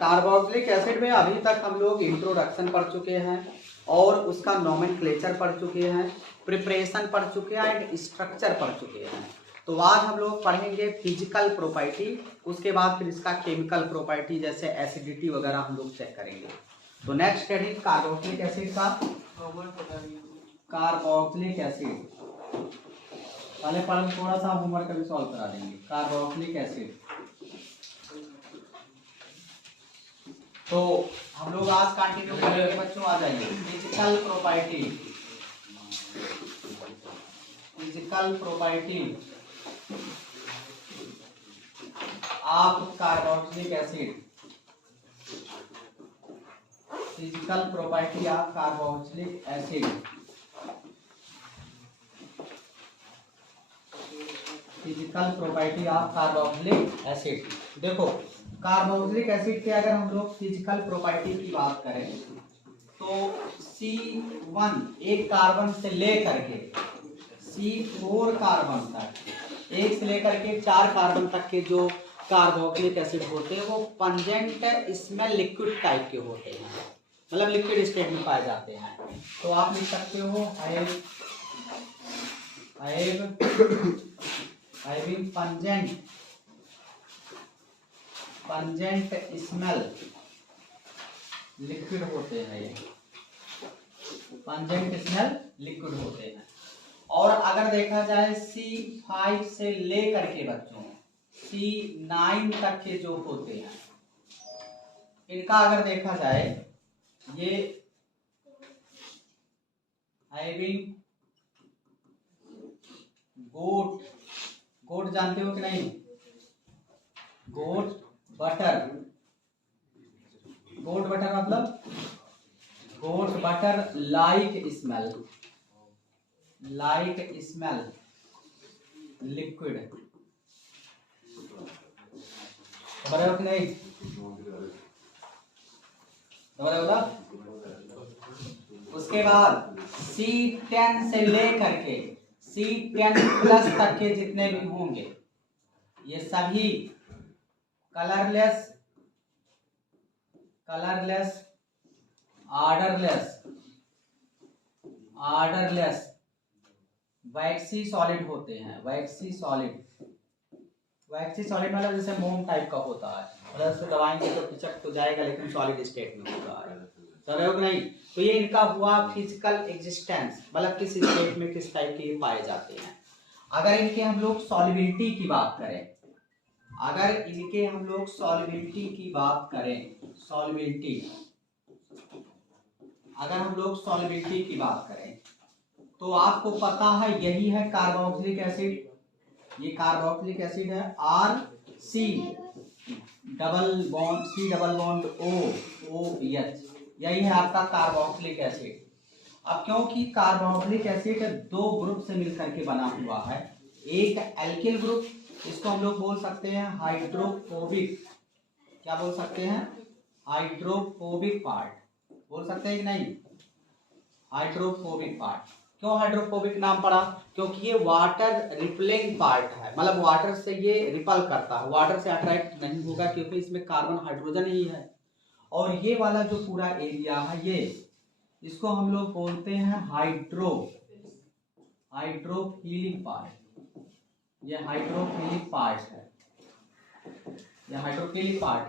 Carboxylic acid में अभी तक हम लोग इंट्रोडक्शन पढ़ चुके हैं और उसका नोमेनक्लेचर पढ़ चुके हैं, प्रिपरेशन पढ़ चुके हैं एंड स्ट्रक्चर पढ़ चुके हैं। तो आज हम लोग पढ़ेंगे फिजिकल प्रॉपर्टी, उसके बाद फिर इसका केमिकल प्रॉपर्टी जैसे एसिडिटी वगैरह हम लोग चेक करेंगे। तो नेक्स्ट स्टडी कार्बोक्सिलिक एसिड का। कार्बोक्सिलिक एसिड पहले पढ़ थोड़ा सा होमवर्क अभी सॉल्व करा देंगे। कार्बोक्सिलिक एसिड तो हम लोग आज कंटिन्यू करेंगे बच्चों। आ जाइए physical property. Physical property of carboxylic acid. Physical property of carboxylic acid. Physical property of carboxylic acid. देखो कार्बोक्सिलिक एसिड के अगर हम लोग फिजिकल प्रॉपर्टी की बात करें तो C1 एक कार्बन से लेकर के C4 कार्बन तक, एक से लेकर के 4 कार्बन तक के जो कार्बोक्सिलिक एसिड होते हैं वो पंजेंट स्मेल लिक्विड टाइप के होते हैं, मतलब लिक्विड स्टेट में पाए जाते हैं। तो आप लिख सकते हो having पंजेंट स्मेल लिक्विड होते हैं, ये पंजेंट स्मेल लिक्विड होते हैं। और अगर देखा जाए C5 से लेकर के बच्चों C9 तक के जो होते हैं, इनका अगर देखा जाए ये हैविंग गोट जानते हो कि नहीं? गोट बटर मतलब गोट बटर लाइक स्मेल लिक्विड, बराबर कि नहीं? बराबर। उसके बाद C10 से लेकर के C10 प्लस तक के जितने भी होंगे ये सभी कलरलेस, ऑर्डरलेस वैक्सी सॉलिड होते हैं। वैक्सी सॉलिड मतलब जैसे मोम टाइप का होता है, मतलब इसको दबाएंगे तो पिचक तो जाएगा लेकिन सॉलिड स्टेट में होता है, समझ नहीं? तो ये इनका हुआ फिजिकल एग्जिस्टेंस, मतलब किस स्टेट में किस टाइप के पाए जाते हैं। अगर इनके हम लोग सॉल्युबिलिटी की बात करें, तो आपको पता है यही है कार्बोक्सिलिक एसिड। ये कार्बोक्सिलिक एसिड है C डबल बॉन्ड OH, यही है आपका कार्बोक्सिलिक एसिड। अब क्योंकि कार्बोक्सिलिक एसिड 2 ग्रुप से मिलकर के बना हुआ है, एक एल्किल ग्रुप, इसको हम लोग बोल सकते हैं हाइड्रोफोबिक। क्या बोल सकते हैं? हाइड्रोफोबिक पार्ट बोल सकते हैं कि नहीं? Hydrophobic part. क्यों हाइड्रोफोबिक नाम पड़ा? क्योंकि ये वाटर रिपेलिंग पार्ट है, मतलब वाटर से ये रिपल करता है, वाटर से अट्रैक्ट नहीं होगा क्योंकि इसमें कार्बन हाइड्रोजन ही है। और ये वाला जो पूरा एरिया है ये, इसको हम लोग बोलते हैं हाइड्रोफिलिक पार्ट। ये हाइड्रोफिलिक पार्ट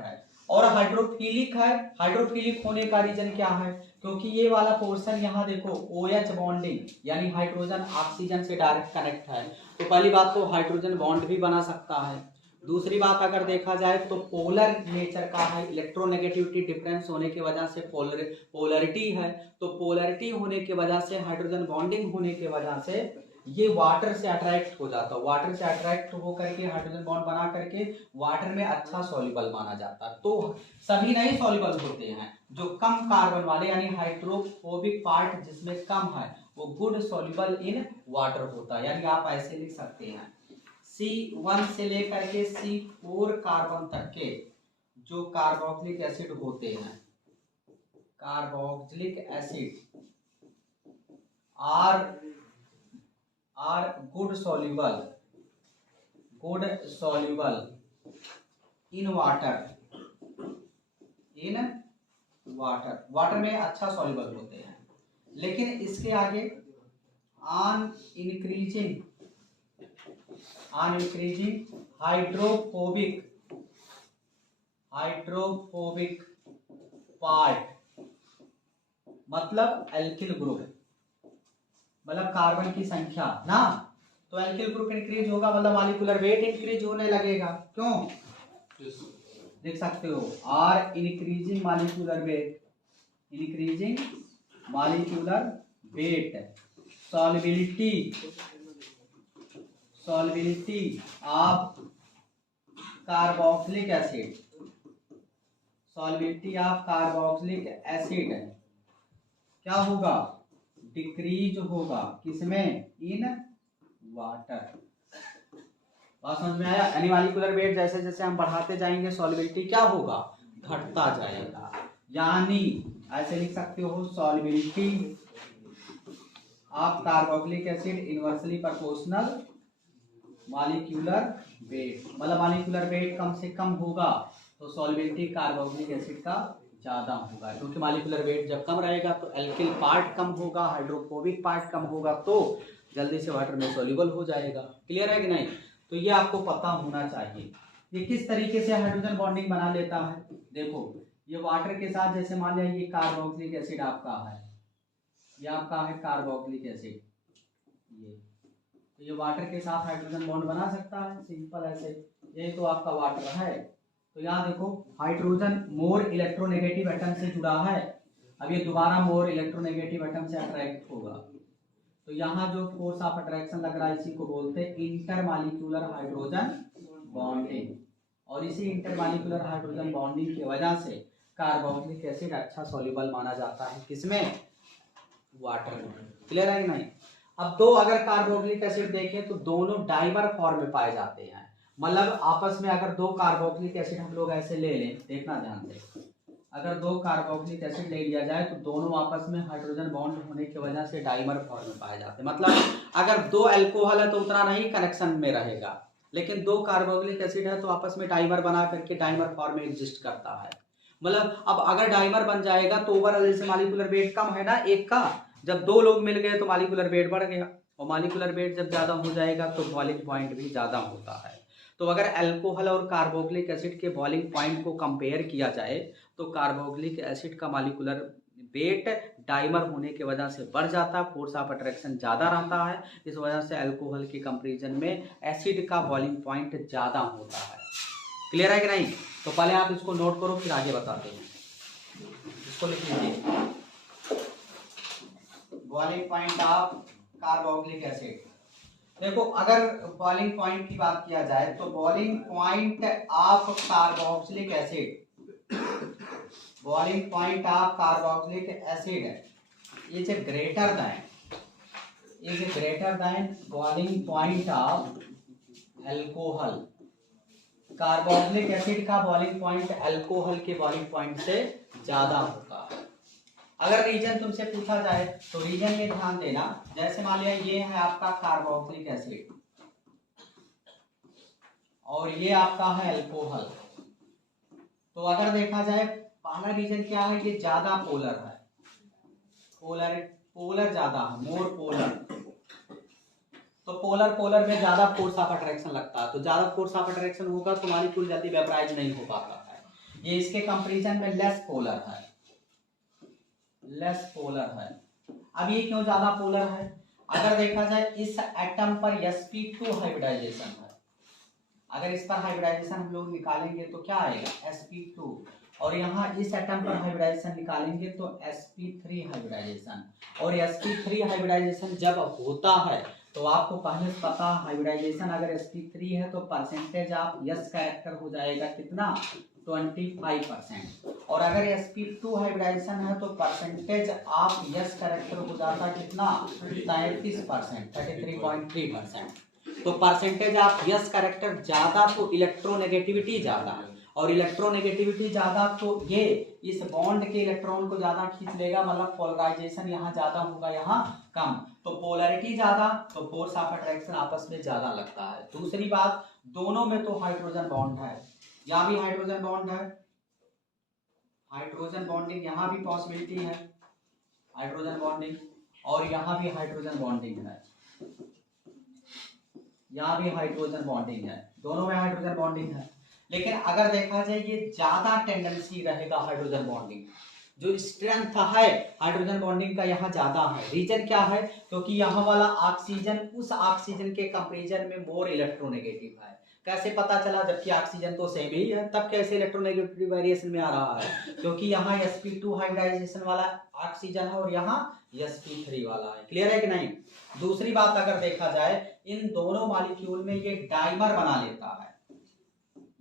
है। और हाइड्रोफिलिक होने का रीजन क्या है? क्योंकि ये वाला पोर्शन यहाँ देखो OH बॉन्डिंग, यानी हाइड्रोजन ऑक्सीजन से डायरेक्ट कनेक्ट है, तो पहली बात तो हाइड्रोजन बॉन्ड भी बना सकता है। दूसरी बात अगर देखा जाए तो पोलर नेचर का है, इलेक्ट्रोनेगेटिविटी डिफरेंस होने की वजह से पोलरिटी है, तो पोलरिटी होने की वजह से हाइड्रोजन बॉन्डिंग होने की वजह से ये वाटर से अट्रैक्ट हो जाता है, वाटर से अट्रैक्ट होकर के हाइड्रोजन बॉन्ड बना करके वाटर में अच्छा सॉल्युबल माना जाता है। तो सभी नहीं सॉल्युबल होते हैं, जो कम कार्बन वाले यानी हाइड्रोफोबिक पार्ट जिसमें कम है वो गुड सॉल्युबल इन वाटर होता है। यानी आप ऐसे लिख सकते हैं C1 से लेकर के C4 कार्बन तक के जो कार्बोक्सिलिक एसिड होते हैं, carboxylic acid are good soluble in water, in water, water में अच्छा सॉल्युबल होते हैं। लेकिन इसके आगे ऑन इंक्रीजिंग हाइड्रोफोबिक पार्ट, मतलब एल्किल ग्रुप, मतलब कार्बन की संख्या ना, तो एल्किल ग्रुप इंक्रीज होगा मतलब मॉलिक्यूलर वेट इंक्रीज होने लगेगा। क्यों? देख सकते हो, are increasing molecular weight, solubility of carboxylic acid क्या होगा? डिक्रीज होगा। किसमें? In water. बात समझ में आया? यानी मॉलिक्यूलर वेट जैसे जैसे हम बढ़ाते जाएंगे सॉल्युबिलिटी क्या होगा? घटता जाएगा। यानी ऐसे लिख सकते हो, solubility of carboxylic acid inversely proportional molecular weight, मतलब मॉलिक्यूलर वेट कम से कम होगा तो सॉल्युबिलिटी कार्बोक्सिलिक एसिड का ज्यादा होगा, क्योंकि मॉलिक्यूलर वेट जब कम रहेगा तो एल्किल पार्ट कम होगा, हाइड्रोफोबिक पार्ट कम होगा, तो जल्दी से वाटर में सॉल्युबल हो जाएगा। क्लियर है कि नहीं? तो ये आपको पता होना चाहिए। ये किस तरीके से हाइड्रोजन बॉन्डिंग बना लेता है? देखो, ये वाटर के साथ जैसे मान लिया ये कार्बोक्सिलिक एसिड आपका है, ये आपका है कार्बोक्सिलिक एसिड, ये वाटर के साथ हाइड्रोजन बॉन्ड बना सकता है, सिंपल ऐसे। ये तो आपका वाटर है, तो यहाँ देखो हाइड्रोजन मोर इलेक्ट्रोनेगेटिव एटम से जुड़ा है, अब ये दोबारा मोर इलेक्ट्रोनेगेटिव एटम से अट्रैक्ट होगा, तो यहाँ जो फोर्स ऑफ अट्रैक्शन लग रहा है इसी को बोलते हैं इंटरमॉलिक्यूलर हाइड्रोजन बॉन्डिंग, और इसी इंटरमॉलिक्यूलर हाइड्रोजन बॉन्डिंग की वजह से कार्बोक्सिलिक एसिड अच्छा सॉल्युबल माना जाता है। किसमें? वाटर में। क्लियर है कि नहीं? अब दो अगर कार्बोक्सिलिक एसिड देखें तो दोनों डाइमर फॉर्म में पाए जाते हैं, मतलब आपस में अगर दो कार्बोक्सिलिक एसिड हम लोग ऐसे ले लें, देखना ध्यान से, अगर दो कार्बोक्सिलिक एसिड ले लिया जाए तो दोनों आपस में हाइड्रोजन बॉन्ड होने की वजह से डाइमर फॉर्म में पाए जाते हैं। मतलब अगर दो अल्कोहल है तो उतना नहीं कनेक्शन में रहेगा, लेकिन दो कार्बोक्सिलिक एसिड है तो आपस में डाइमर बना करके डाइमर फॉर्म में एग्जिस्ट करता है। मतलब अब अगर डाइमर बन जाएगा तो ओवरऑल जैसे मॉलिक्यूलर वेट कम है ना एक का, जब दो लोग मिल गए तो मॉलिक्यूलर वेट बढ़ गया, और मॉलिक्यूलर वेट जब ज्यादा हो जाएगा तो बॉइलिंग पॉइंट भी ज्यादा होता है। तो अगर अल्कोहल और कार्बोक्सिलिक एसिड के बॉइलिंग पॉइंट को कंपेयर किया जाए तो कार्बोक्सिलिक एसिड का मॉलिक्यूलर वेट डाइमर होने की वजह से बढ़ जाता है, फोर्स ऑफ अट्रैक्शन ज़्यादा रहता है, इस वजह से अल्कोहल के कंपेरिजन में एसिड का बॉइलिंग पॉइंट ज़्यादा होता है। क्लियर है कि नहीं? तो पहले आप इसको नोट करो फिर आगे बताते हैं। इसको लिख लीजिए, boiling point of carboxylic acid. देखो अगर बॉइलिंग पॉइंट की बात किया जाए तो boiling point of carboxylic acid, boiling point of carboxylic acid is greater than boiling point of alcohol. Carboxylic acid का बॉइलिंग पॉइंट अल्कोहल के बॉइलिंग पॉइंट से ज्यादा होता है। अगर रीजन तुमसे पूछा जाए तो रीजन में ध्यान देना, जैसे मान लिया ये है आपका कार्बोक्सिलिक एसिड और ये आपका है अल्कोहल, तो अगर देखा जाए पहला रीजन क्या है, ये ज्यादा पोलर है, पोलर ज्यादा है, मोर पोलर, तो पोलर में ज्यादा फोर्स ऑफ अट्रैक्शन लगता है, तो ज्यादा फोर्स ऑफ अट्रैक्शन होगा तो मॉलिक्यूल जल्दी वेपराइज नहीं हो पाता है। ये इसके कंपैरिजन में लेस पोलर है। अब ये क्यों ज्यादा पोलर है? अगर देखा जाए इस एटम पर sp2 हाइब्रिडाइजेशन है, अगर इस पर हाइब्रिडाइजेशन हम लोग निकालेंगे तो क्या आएगा? sp2, और यहाँ इस एटम पर हाइब्रिडाइजेशन निकालेंगे तो sp3 हाइब्रिडाइजेशन, और sp3 हाइब्रिडाइजेशन जब होता है तो आपको पहले पता हाइब्रिडाइजेशन अगर sp3 है तो परसेंटेज ऑफ यस कैरेक्टर हो जाएगा कितना? 25%, और अगर sp2 हाइब्रिडाइजेशन है तो परसेंटेज ऑफ यस कैरेक्टर हो जाता कितना? 33%, 33.3%। तो परसेंटेज ऑफ यस कैरेक्टर ज्यादा तो इलेक्ट्रोनेगेटिविटी ज्यादा, और इलेक्ट्रोनेगेटिविटी ज्यादा तो ये इस बॉन्ड के इलेक्ट्रॉन को ज्यादा खींच लेगा, मतलब पोलराइजेशन यहाँ ज्यादा होगा यहाँ कम, तो पोलैरिटी ज्यादा तो फोर्स ऑफ अट्रैक्शन आपस में ज्यादा लगता है। दूसरी बात, दोनों में तो हाइड्रोजन बॉन्ड है, यहाँ भी हाइड्रोजन बॉन्ड है, हाइड्रोजन बॉन्डिंग यहाँ भी पॉसिबिलिटी है, हाइड्रोजन बॉन्डिंग, और यहाँ भी हाइड्रोजन बॉन्डिंग है, यहाँ भी हाइड्रोजन बॉन्डिंग है, दोनों में हाइड्रोजन बॉन्डिंग है। लेकिन अगर देखा जाए ये ज्यादा टेंडेंसी रहेगा हाइड्रोजन बॉन्डिंग, जो स्ट्रेंथ है हाइड्रोजन बॉन्डिंग का यहाँ ज्यादा है। रीजन क्या है? क्योंकि यहाँ वाला ऑक्सीजन उस ऑक्सीजन के कंपैरिजन में मोर इलेक्ट्रोनेगेटिव है। कैसे पता चला? जबकि ऑक्सीजन तो सेम ही है, तब कैसे इलेक्ट्रोनेगेटिव वेरिएशन में आ रहा है? क्योंकि यहाँ sp2 हाइब्रिडाइजेशन वाला ऑक्सीजन है और यहाँ sp3 वाला है। क्लियर है कि नहीं? दूसरी बात अगर देखा जाए, इन दोनों मॉलिक्यूल में ये डाइमर बना लेता है,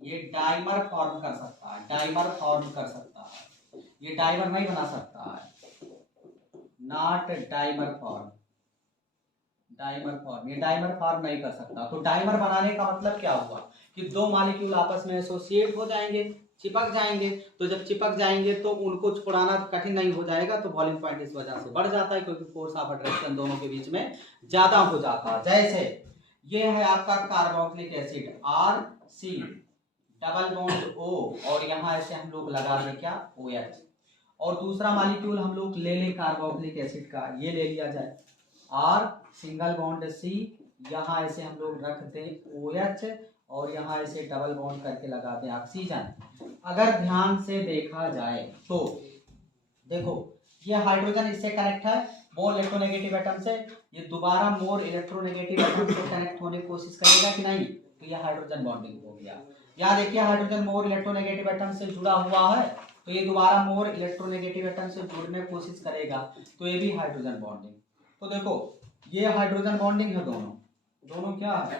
ये डाइमर फॉर्म कर सकता है, डाइमर फॉर्म कर सकता है, ये डाइमर नहीं बना सकता है, not dimer form, dimer form, ये डाइमर फॉर्म नहीं कर सकता। तो डाइमर बनाने का मतलब क्या हुआ कि दो मॉलिक्यूल आपस में एसोसिएट हो जाएंगे, चिपक जाएंगे। तो जब चिपक जाएंगे तो उनको छोड़ाना कठिन नहीं हो जाएगा, तो बॉइलिंग पॉइंट इस वजह से बढ़ जाता है, क्योंकि फोर्स ऑफ अट्रैक्शन दोनों के बीच में ज्यादा हो जाता है। जैसे ये है आपका carboxylic acid RC double bond O, और यहाँ ऐसे हम लोग लगा दें क्या OH, और दूसरा मॉलिक्यूल हम लोग ले लें कार्बोक्सिलिक एसिड का, ये ले लिया जाए R सिंगल बॉन्ड C, यहाँ ऐसे हम लोग रख दें OH, और यहाँ ऐसे डबल बॉन्ड करके लगा दें ऑक्सीजन। अगर ध्यान से देखा जाए तो देखो ये हाइड्रोजन इससे कनेक्ट है मोर इलेक्ट्रोनेगेटिव एटम से, ये दोबारा मोर इलेक्ट्रोनेगेटिव एटम से कनेक्ट होने की कोशिश करेगा कि नहीं? तो ये हाइड्रोजन बॉन्डिंग हो गया। यहाँ देखिए हाइड्रोजन मोर इलेक्ट्रोनेगेटिव एटम से जुड़ा हुआ है, तो ये दोबारा मोर इलेक्ट्रोनेगेटिव एटम से जुड़ने की कोशिश करेगा, तो ये भी हाइड्रोजन बॉन्डिंग। तो देखो ये हाइड्रोजन बॉन्डिंग है, दोनों क्या है?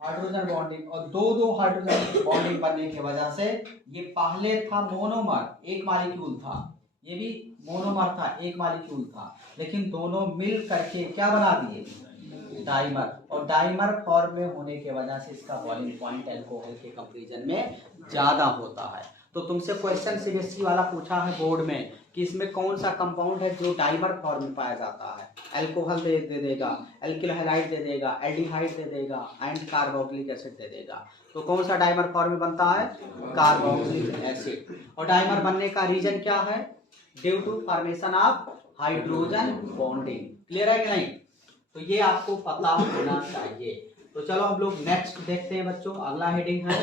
Hydrogen bonding. और दो हाइड्रोजन बॉन्डिंग बनने की वजह से ये पहले था मोनोमर, एक मॉलिक्यूल था, ये भी मोनोमर था, एक मॉलिक्यूल था, लेकिन दोनों मिल करके क्या बना दिए? डाइमर। और डाइमर फॉर्म में होने के वजह से इसका बॉइलिंग पॉइंट अल्कोहल के कंपैरिजन में ज्यादा होता है। तो तुमसे क्वेश्चन सीबीएसई वाला पूछा है बोर्ड में कि इसमें कौन सा कंपाउंड है जो डाइमर फॉर्म में पाया जाता है? अल्कोहल दे देगा, अल्किल हैलाइड दे देगा, एल्डिहाइड दे देगा, एंड कार्बोक्सिलिक एसिड दे देगा। तो कौन सा डाइमर फॉर्म में बनता है? Carboxylic acid. और डाइमर बनने का रीजन क्या है? Due to formation of hydrogen bonding. Clear है कि नहीं? तो ये आपको पता होना चाहिए। तो चलो हम लोग नेक्स्ट देखते हैं बच्चों, अगला हेडिंग है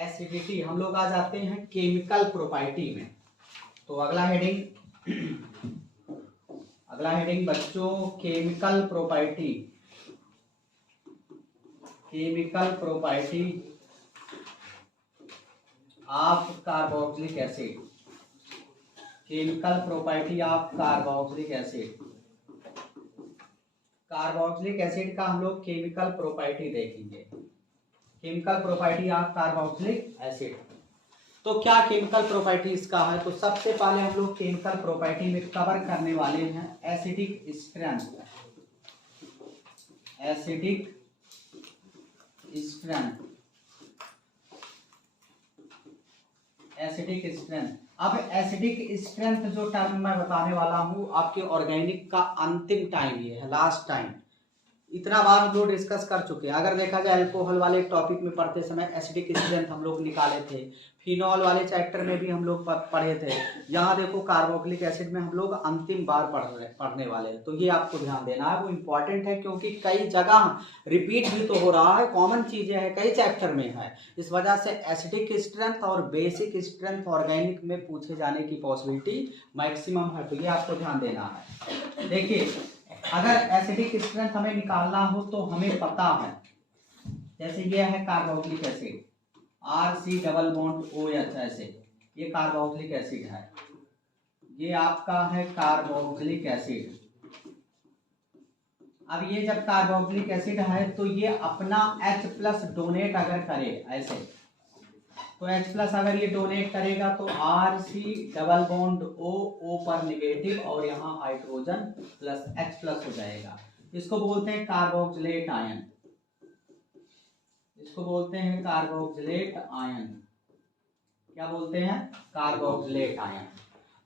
एसिडिटी। हम लोग आ जाते हैं केमिकल प्रॉपर्टी में। तो अगला हेडिंग बच्चों chemical property, chemical property of carboxylic acid, chemical property of carboxylic acid. Carboxylic acid का हम लोग केमिकल प्रॉपर्टी देखेंगे, chemical property of carboxylic acid. तो क्या केमिकल प्रॉपर्टी इसका है? तो सबसे पहले हम लोग केमिकल प्रॉपर्टी में कवर करने वाले हैं acidic strength, acidic strength, acidic strength. अब एसिडिक स्ट्रेंथ जो टर्म मैं बताने वाला हूं आपके ऑर्गेनिक का अंतिम टाइम ये है, लास्ट टाइम। इतना बार हम लोग डिस्कस कर चुके हैं। अगर देखा जाए अल्कोहल वाले टॉपिक में पढ़ते समय एसिडिक स्ट्रेंथ हम लोग निकाले थे, फिनॉल वाले चैप्टर में भी हम लोग पढ़े थे। यहाँ देखो कार्बोक्सिलिक एसिड में हम लोग अंतिम बार पढ़ने वाले हैं। तो ये आपको ध्यान देना है, वो इम्पोर्टेंट है, क्योंकि कई जगह रिपीट भी तो हो रहा है, कॉमन चीजें हैं, कई चैप्टर में है। इस वजह से एसिडिक स्ट्रेंथ और बेसिक स्ट्रेंथ ऑर्गेनिक में पूछे जाने की पॉसिबिलिटी मैक्सिमम है। तो ये आपको ध्यान देना है। देखिए अगर एसिडिक स्ट्रेंथ हमें निकालना हो तो हमें पता है, जैसे ये है carboxylic acid RC double bond OH, ऐसे ये कार्बोक्सिलिक एसिड है, ये आपका है कार्बोक्सिलिक एसिड। अब ये जब कार्बोक्सिलिक एसिड है तो ये अपना H+ डोनेट अगर करे ऐसे, तो H+ अगर ये डोनेट करेगा तो RC डबल बॉन्ड O पर नेगेटिव, और यहाँ हाइड्रोजन प्लस H+ हो जाएगा। इसको बोलते हैं कार्बोक्सिलेट आयन, इसको बोलते हैं कार्बोक्सिलेट आयन। क्या बोलते हैं? Carboxylate ion.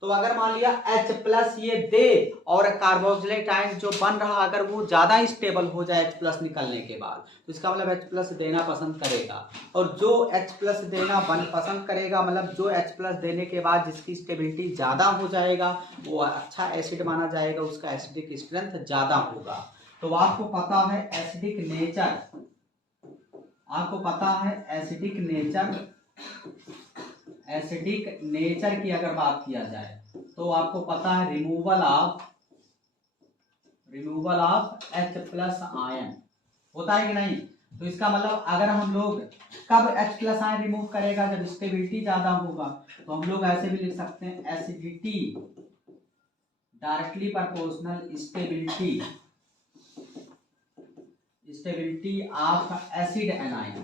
तो अगर मान लिया H प्लस ये दे और कार्बोक्सिलिक आयन जो बन रहा अगर वो ज्यादा स्टेबल हो जाए H प्लस निकलने के बाद, तो इसका मतलब H प्लस देना पसंद करेगा। और जो H प्लस देना पसंद करेगा मतलब जो H प्लस देने के बाद जिसकी स्टेबिलिटी ज्यादा हो जाएगा वो अच्छा एसिड माना जाएगा, उसका एसिडिक स्ट्रेंथ ज्यादा होगा। तो आपको पता है एसिडिक नेचर, आपको पता है एसिडिक नेचर की अगर बात किया जाए तो आपको पता है removal of H plus ion होता है कि नहीं। तो इसका मतलब अगर हम लोग कब H प्लस आयन रिमूव करेगा, जब स्टेबिलिटी ज्यादा होगा। तो हम लोग ऐसे भी लिख सकते हैं acidity directly proportional stability of acid anion,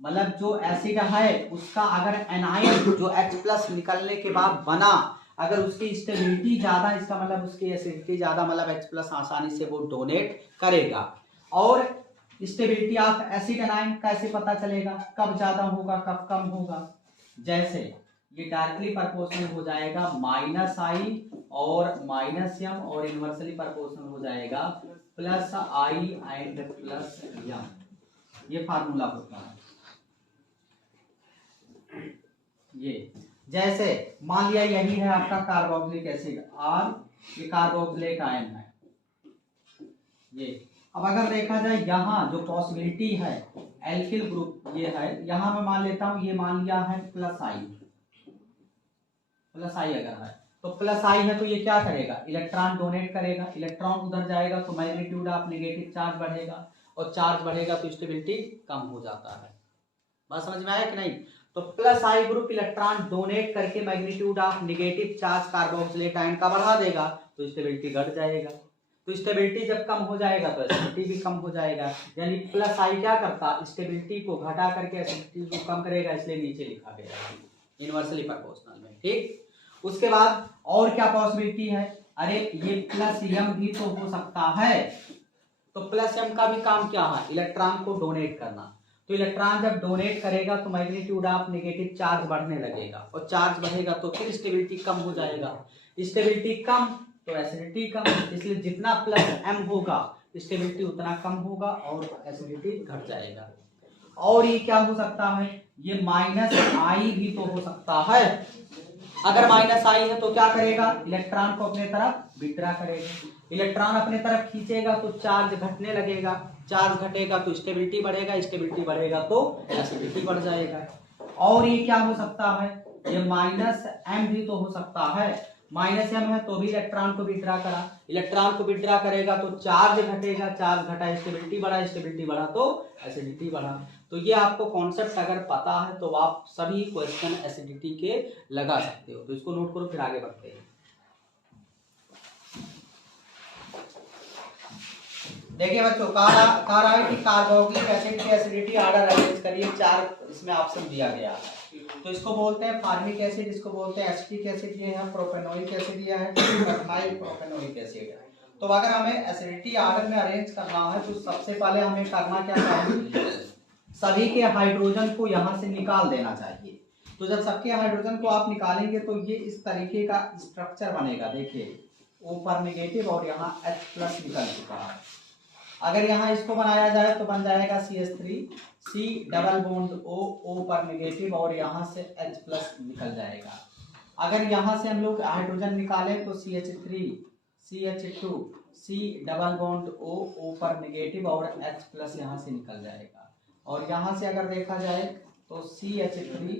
मतलब जो एसिड है उसका अगर एनायन जो H प्लस निकलने के बाद बना अगर उसकी स्टेबिलिटी ज्यादा, इसका मतलब उसकी एसिडिटी ज्यादा, मतलब H प्लस आसानी से वो डोनेट करेगा। और स्टेबिलिटी ऑफ एसिड एनायन कैसे पता चलेगा, कब ज्यादा होगा कब कम होगा। जैसे ये डायरेक्टली प्रोपोर्शनल हो जाएगा -I और -M और इनवर्सली प्रोपोर्शनल हो जाएगा +I एंड +M। ये फार्मूला होता है। ये जैसे मान लिया यही है आपका कार्बोक्सिलिक एसिड R, ये कार्बोक्सिलिक आयन है ये। अब अगर देखा जाए यहाँ जो पॉसिबिलिटी है एल्किल ग्रुप ये है, यहाँ मैं मान लेता हूँ ये मान लिया है +I अगर है तो +I है तो ये क्या करेगा, इलेक्ट्रॉन डोनेट करेगा, इलेक्ट्रॉन उधर जाएगा तो मैग्नीट्यूड ऑफ नेगेटिव चार्ज बढ़ेगा और चार्ज बढ़ेगा तो स्टेबिलिटी कम हो जाता है। बात समझ में आया कि नहीं। तो +I ग्रुप इलेक्ट्रॉन डोनेट करके magnitude of negative charge carboxylate ion का बढ़ा देगा तो स्टेबिलिटी घट जाएगा। तो स्टेबिलिटी जब कम हो जाएगा तो एसिडिटी भी कम हो जाएगा। यानी +I क्या करता, स्टेबिलिटी को घटा करके एसिडिटी को कम करेगा, इसलिए नीचे लिखा गया इनवर्सली प्रोपोर्शनल में। ठीक, उसके बाद और क्या पॉसिबिलिटी है, अरे ये +M भी तो हो सकता है। तो +M का भी काम क्या है, इलेक्ट्रॉन को डोनेट करना। तो इलेक्ट्रॉन जब डोनेट करेगा तो मैग्नीट्यूड ऑफ नेगेटिव चार्ज बढ़ने लगेगा और चार्ज बढ़ेगा तो फिर स्टेबिलिटी कम हो जाएगा, स्टेबिलिटी कम तो एसिडिटी कम, इसलिए जितना +M होगा स्टेबिलिटी उतना कम होगा और एसिडिटी घट जाएगा। और ये क्या हो सकता है, ये -I भी तो हो सकता है। अगर -I है तो क्या करेगा, इलेक्ट्रॉन को अपने तरफ विड्रॉ करेगा, इलेक्ट्रॉन अपने तरफ खींचेगा तो चार्ज घटने लगेगा, चार्ज घटेगा तो स्टेबिलिटी बढ़ेगा, स्टेबिलिटी बढ़ेगा तो एसिडिटी बढ़ जाएगा। और ये क्या हो सकता है, ये -M भी तो हो सकता है। -M है तो भी इलेक्ट्रॉन को विड्रॉ करा, इलेक्ट्रॉन को विड्रॉ करेगा तो चार्ज घटेगा, चार्ज घटा स्टेबिलिटी बढ़ा, स्टेबिलिटी बढ़ा तो एसिडिटी बढ़ा। तो ये आपको कॉन्सेप्ट अगर पता है तो आप सभी क्वेश्चन एसिडिटी के लगा सकते हो। तो इसको नोट करो फिर आगे बढ़ते हैं। देखिए बच्चों, कहा रहा है कि कार्बोक्सिलिक एसिड की एसिडिटी ऑर्डर अरेंज करिए, 4 इसमें ऑप्शन दिया गया है। तो इसको बोलते हैं फार्मिक एसिड, इसको बोलते हैं एसिटिक एसिड, ये है प्रोपेनोइक एसिड, ये है मिथाइल प्रोपेनोइक एसिड। तो अगर हमें एसिडिटी ऑर्डर में अरेंज करना है तो सबसे पहले हमें करना क्या चाहिए, सभी के हाइड्रोजन को यहाँ से निकाल देना चाहिए। तो जब सबके हाइड्रोजन को आप निकालेंगे तो ये इस तरीके का स्ट्रक्चर बनेगा। देखिए ऊपर नेगेटिव और यहाँ H+ निकल चुका है। अगर यहाँ इसको बनाया जाए तो बन जाएगा CH3, C double bond O पर नेगेटिव और यहाँ से H+ निकल जाएगा। अगर यहाँ से हम लोग हाइड्रोजन निकालें तो CH3, CH2, C double bond O पर नेगेटिव और H+ यहाँ से निकल जाएगा। और यहाँ से अगर देखा जाए तो CH3,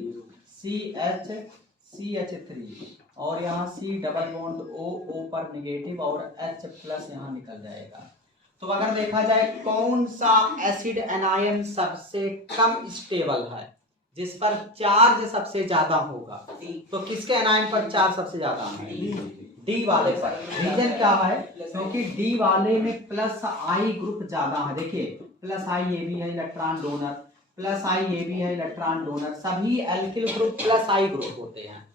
CH3 और यहाँ C डबल बॉन्ड O पर नेगेटिव और H+ यहाँ निकल जाएगा। तो अगर देखा जाए कौन सा एसिड एनायन सबसे कम स्टेबल है, जिस पर चार्ज सबसे ज्यादा होगा, तो किसके एनायन पर चार्ज सबसे ज्यादा है, डी वाले पर। रीजन क्या है, क्योंकि डी वाले में +I ग्रुप ज्यादा है। देखिए +I ये भी है इलेक्ट्रॉन डोनर, +I ये भी है इलेक्ट्रॉन डोनर, सभी एल्किल ग्रुप +I ग्रुप होते हैं,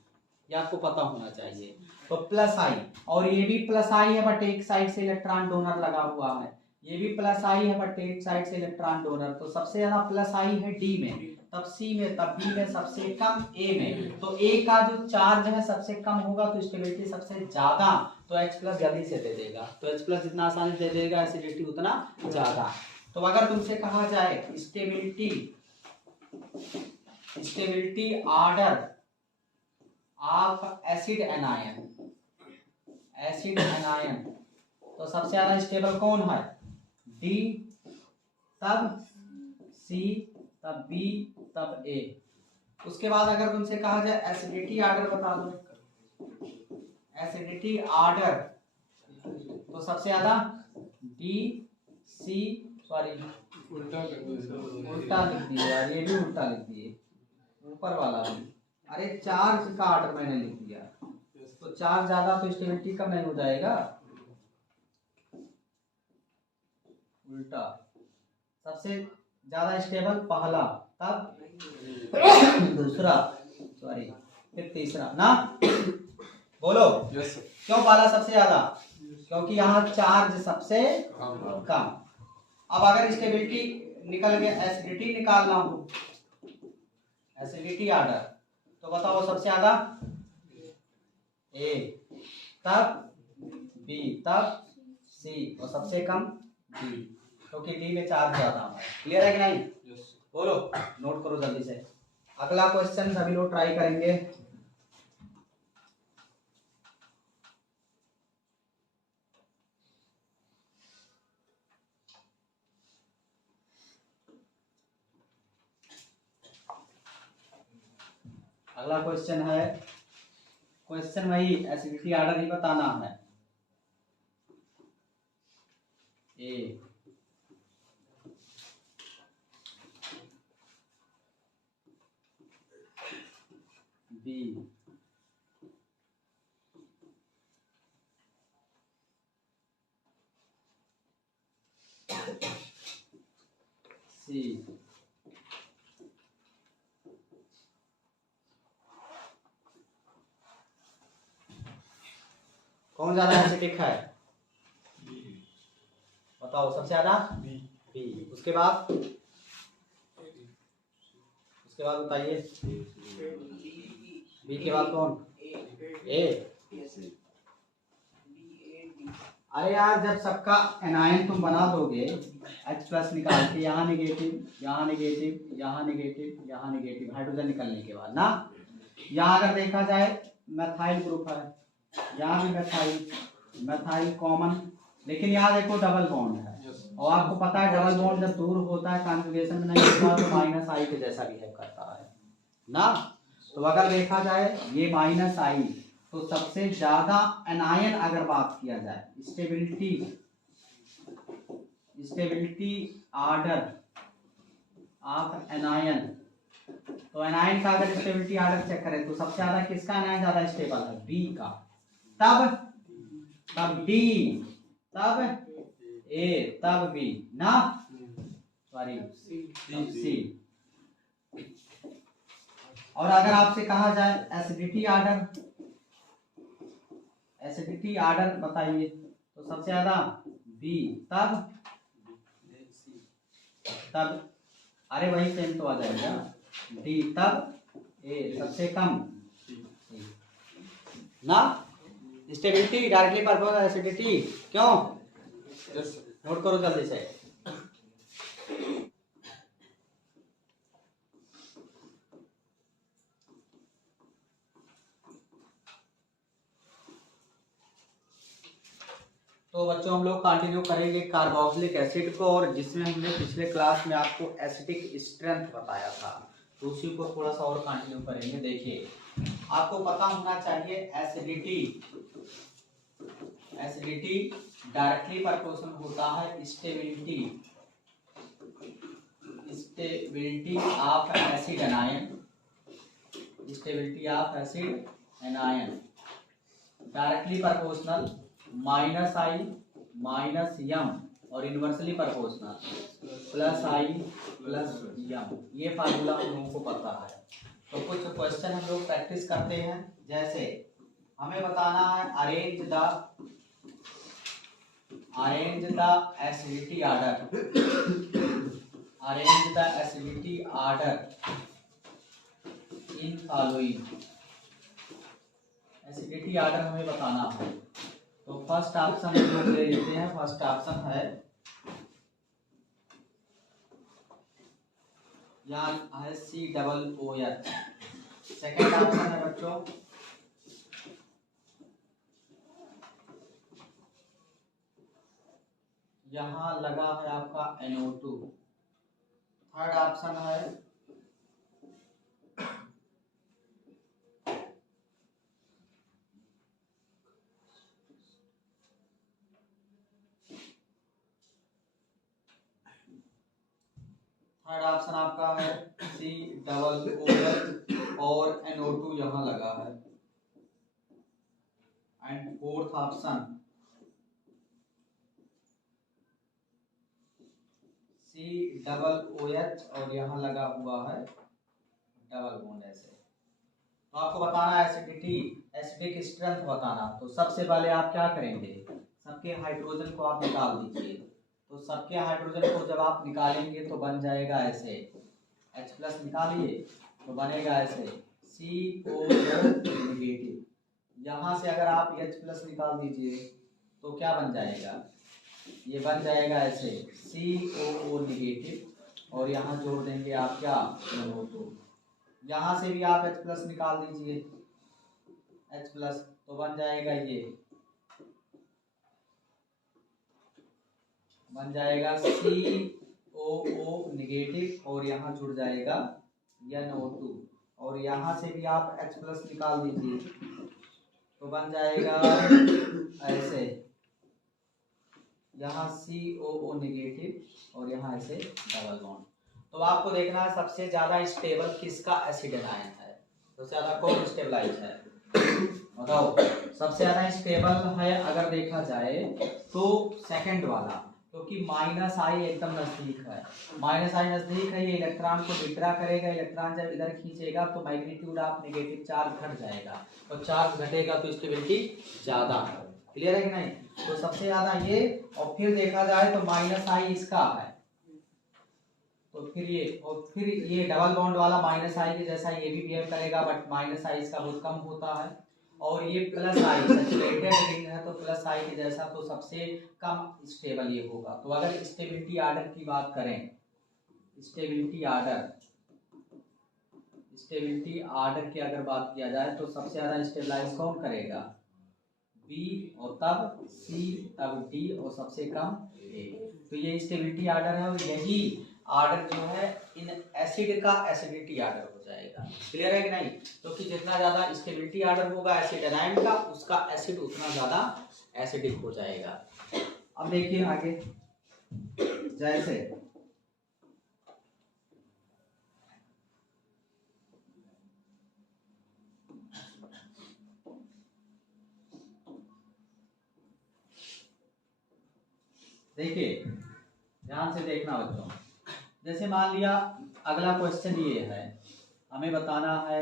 ये आपको पता होना चाहिए। तो +I और ये भी +I है बट एक साइड से इलेक्ट्रॉन डोनर लगा हुआ है, ये भी +I है बट एक साइड से इलेक्ट्रॉन डोनर। तो सबसे ज्यादा +I है डी में, तब सी में, तब बी में, सबसे कम ए में। तो ए का जो चार्ज है सबसे कम होगा तो स्टेबिलिटी सबसे ज्यादा, तो H प्लस जल्दी से दे देगा। तो H प्लस जितना आसानी से दे देगा एसिडिटी उतना ज्यादा। तो अगर तुमसे कहा जाए stability, stability order of acid anion, acid anion, तो सबसे ज्यादा स्टेबल कौन है? डी, तब सी, तब बी, तब ए। उसके बाद अगर तुमसे कहा जाए एसिडिटी ऑर्डर बता दो, एसिडिटी ऑर्डर, तो सबसे ज्यादा डी, सी, सॉरी उल्टा लिख दिए यार, ये भी उल्टा लिख दिए, ऊपर वाला भी, अरे चार्ज का ऑर्डर मैंने लिख दिया, तो चार्ज ज्यादा तो स्टेबिलिटी कम नहीं हो जाएगा, उल्टा। सबसे ज्यादा स्टेबल पहला, तब दूसरा, सॉरी फिर तीसरा ना, बोलो। क्यों पहला सबसे ज्यादा? क्योंकि यहाँ चार्ज सबसे कम। अब अगर स्टेबिलिटी निकल गया, एसिडिटी निकालना हो, एसिडिटी ऑर्डर, तो बताओ सबसे ज्यादा ए, तब बी, तब सी, और सबसे कम डी, क्योंकि डी में चार्ज ज्यादा है। क्लियर है कि नहीं? बोलो, नोट करो जल्दी से। अगला क्वेश्चन सभी लोग ट्राई करेंगे। अगला क्वेश्चन है, क्वेश्चन वही एसिडिटी ऑर्डर ही बताना है। ए, बी, सी, कौन ज्यादा एसिडिक है? बताओ सबसे ज्यादा बी। उसके बाद बताइए, बी के बाद कौन? ए। अरे यार, जब सबका एनायन तुम बना दोगे H प्लस निकाल के, यहाँ निगेटिव, यहाँ निगेटिव, यहाँ निगेटिव, यहाँ निगेटिव, हाइड्रोजन निकलने के बाद ना, यहाँ अगर देखा जाए मैथाइल ग्रुप है, यहाँ भी मैथाइल, मैथाइल कॉमन, लेकिन यहाँ देखो डबल बॉन्ड है, और आपको पता है डबल बॉन्ड जब दूर होता है कॉन्जुगेशन में नहीं होता तो माइनस आई के जैसा बिहेव करता है ना। तो अगर देखा जाए ये माइनस आई, तो सबसे ज्यादा एनायन अगर बात किया जाए, stability, stability order of anion, तो एनायन का अगर स्टेबिलिटी ऑर्डर चेक करें तो सबसे ज्यादा किसका एनायन ज्यादा स्टेबल है? बी का, तब डी, तब ए, तब बी ना, सॉरी सी। और अगर आपसे कहा जाए एसिडिटी ऑर्डर, एसिडिटी ऑर्डर बताइए, तो सबसे ज्यादा बी, तब अरे वही सेम तो आ जाएगा, डी, तब ए, सबसे कम ना। स्टेबिलिटी डायरेक्टली परफॉर्म एसिडिटी, क्यों? नोट करो जल्दी से। तो बच्चों हम लोग कंटिन्यू करेंगे कार्बोक्सिलिक एसिड को, और जिसमें हमने पिछले क्लास में आपको एसिडिक स्ट्रेंथ बताया था, तो उसी को थोड़ा सा और कंटिन्यू करेंगे। देखिए, आपको पता होना चाहिए एसिडिटी, एसिडिटी डायरेक्टली प्रोपोर्शनल होता है stability, stability of acid anion, stability of acid anion directly proportional minus I minus M, और inversely proportional plus I plus M. ये फार्मूला हम लोगों को पता है। तो कुछ क्वेश्चन हम लोग प्रैक्टिस करते हैं। जैसे हमें बताना है arrange the acidity order, arrange the acidity order in following. Acidity order हमें बताना है, तो फर्स्ट ऑप्शन हम लोग ले लेते हैं। फर्स्ट ऑप्शन है, यहाँ है COOH। सेकेंड ऑप्शन है बच्चों यहाँ लगा है आपका NO2। थर्ड ऑप्शन है आपका है COOH और NO2 यहाँ लगा है। एंड फोर्थ ऑप्शन COOH और यहाँ लगा हुआ है डबल बॉन्ड ऐसे। तो आपको बताना है एसिडिक स्ट्रेंथ बताना। तो सबसे पहले आप क्या करेंगे, सबके हाइड्रोजन को आप निकाल दीजिए। तो सबके हाइड्रोजन को जब आप निकालेंगे तो बन जाएगा ऐसे, H+ निकालिए तो बनेगा ऐसे COO नेगेटिव। यहाँ से अगर आप H+ निकाल दीजिए तो क्या बन जाएगा, ये बन जाएगा ऐसे COO नेगेटिव और यहाँ जोड़ देंगे आप क्या NO2। यहाँ से भी आप H+ निकाल दीजिए H+ तो बन जाएगा ये, बन जाएगा COO नेगेटिव और यहाँ जुड़ जाएगा NO2 और यहाँ से भी आप H+ निकाल दीजिए तो बन जाएगा ऐसे, यहाँ COO नेगेटिव और यहाँ ऐसे डबल बॉन्ड। तो आपको देखना है सबसे ज्यादा स्टेबल किसका एसिड एनायन है, सबसे ज्यादा कौन स्टेबलाइज है बताओ। सबसे ज्यादा स्टेबल है अगर देखा जाए तो सेकंड वाला, क्योंकि -I एकदम नजदीक है। -I नजदीक है, ये इलेक्ट्रॉन को विड्रा करेगा। इलेक्ट्रॉन जब इधर खींचेगा तो मैग्नीट्यूड ऑफ नेगेटिव चार्ज घट जाएगा और चार्ज घटेगा तो स्टेबिलिटी ज्यादा है। क्लियर है कि नहीं। तो सबसे ज्यादा ये, और फिर देखा जाए तो -I इसका है, तो फिर ये डबल बॉन्ड वाला -I के जैसा ये भी बिहेव करेगा, बट -I इसका बहुत कम होता है। और ये +I सैचुरेटेड रिंग है तो +I के जैसा, तो सबसे कम स्टेबल ये होगा। तो अगर स्टेबिलिटी ऑर्डर की बात करें, स्टेबिलिटी ऑर्डर की अगर बात किया जाए तो सबसे ज्यादा स्टेबलाइज कौन करेगा, B और तब C तब D और सबसे कम A। तो ये स्टेबिलिटी ऑर्डर है और यही ऑर्डर जो है इन एसिड का एसिडिटी ऑर्डर हो जाएगा। क्लियर है कि नहीं। तो कि जितना ज्यादा स्टेबिलिटी ऑर्डर होगा एसिड एनायन का, उसका एसिड उतना ज्यादा एसिडिक हो जाएगा। अब देखिए आगे, जैसे देखिए ध्यान से देखना बच्चों, जैसे मान लिया अगला क्वेश्चन ये है, हमें बताना है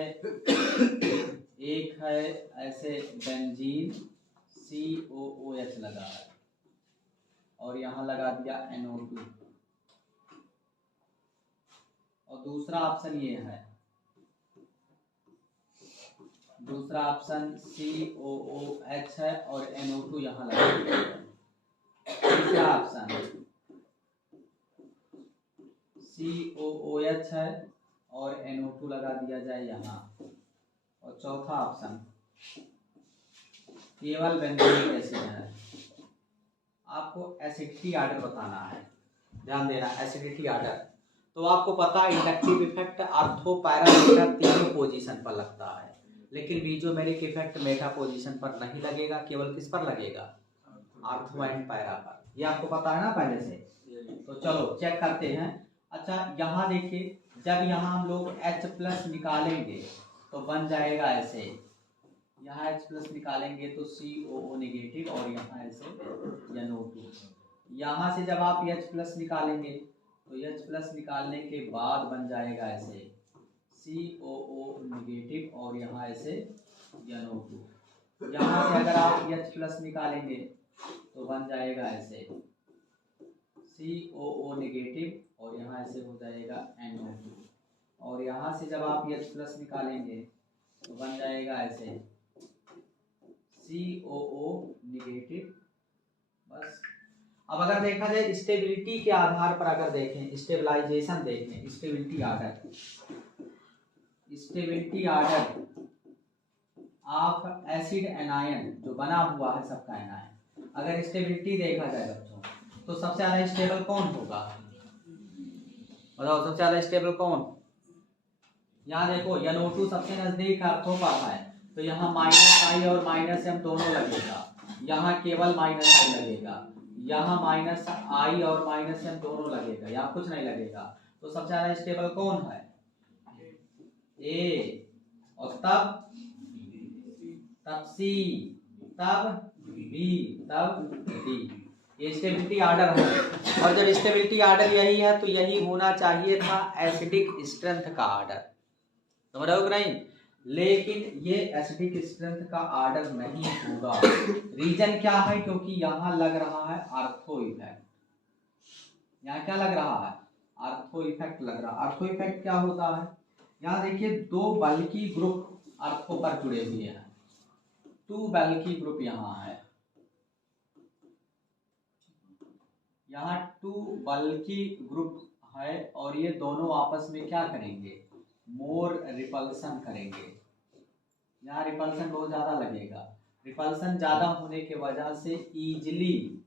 एक है ऐसे बेंजीन COOH लगा है और यहाँ लगा दिया NO2, और दूसरा ऑप्शन ये है, दूसरा ऑप्शन COOH है और NO2 यहाँ लगा दिया है। तीसरा ऑप्शन COOH है और NO2 लगा दिया जाए यहाँ, और चौथा ऑप्शन केवल बेंजोइक एसिड है। आपको एसिडिटी ऑर्डर बताना है, ध्यान देना एसिडिटी ऑर्डर। तो आपको पता है inductive effect ortho para Meta तीनों पोजीशन पर लगता है, लेकिन बीजोमेरिक इफेक्ट मेटा पोजीशन पर नहीं लगेगा, केवल किस पर लगेगा, आर्थो एंड पैरा पर। ये आपको पता है ना पहले से। तो चलो चेक करते हैं। अच्छा यहाँ देखिए, जब यहाँ हम लोग H+ निकालेंगे तो बन जाएगा ऐसे, यहाँ H+ निकालेंगे तो COO नेगेटिव और यहाँ ऐसे NO2। यहाँ से जब आप H+ निकालेंगे तो H+ निकालने के बाद बन जाएगा ऐसे COO नेगेटिव और यहाँ ऐसे NO2। यहाँ से अगर आप H+ निकालेंगे तो बन जाएगा ऐसे COO नेगेटिव और यहाँ ऐसे हो जाएगा NO2 और यहाँ से जब आप H प्लस निकालेंगे तो बन जाएगा ऐसे COO नेगेटिव। बस अब अगर देखा जाए स्टेबिलिटी के आधार पर, अगर देखें स्टेबलाइजेशन, देखें stability order of acid anion जो बना हुआ है सबका एनायन, अगर स्टेबिलिटी देखा जाए बच्चों तो सबसे ज्यादा स्टेबल कौन होगा? बताओ सबसे ज्यादा स्टेबल कौन? यहाँ देखो NO2 सबसे नजदीक अर्थों पर है तो यहाँ -I और -M दोनों लगेगा, यहाँ केवल -I लगेगा, यहाँ -I और -M दोनों लगेगा, यहाँ कुछ नहीं लगेगा। तो सबसे ज्यादा स्टेबल कौन है? A और तब C, तब B, तब D। ये स्टेबिलिटी आर्डर है और जब स्टेबिलिटी आर्डर यही है तो यही होना चाहिए था एसिडिक स्ट्रेंथ का आर्डर, समझ रहे हो कि नहीं? लेकिन ये एसिडिक स्ट्रेंथ का आर्डर नहीं होगा। रीजन क्या है? क्योंकि यहाँ लग रहा है आर्थो इफेक्ट। यहाँ क्या लग रहा है? आर्थो इफेक्ट लग रहा है। आर्थो इफेक्ट क्या होता है? यहाँ देखिए दो बल्कि ग्रुप आर्थो पर जुड़े हुए हैं, 2 बल्कि ग्रुप यहाँ है, यहाँ 2 बल्कि ग्रुप है और ये दोनों आपस में क्या करेंगे? मोर रिपल्सन करेंगे। यहाँ रिपल्सन बहुत ज्यादा लगेगा। रिपल्सन ज्यादा होने के वजह से इजिली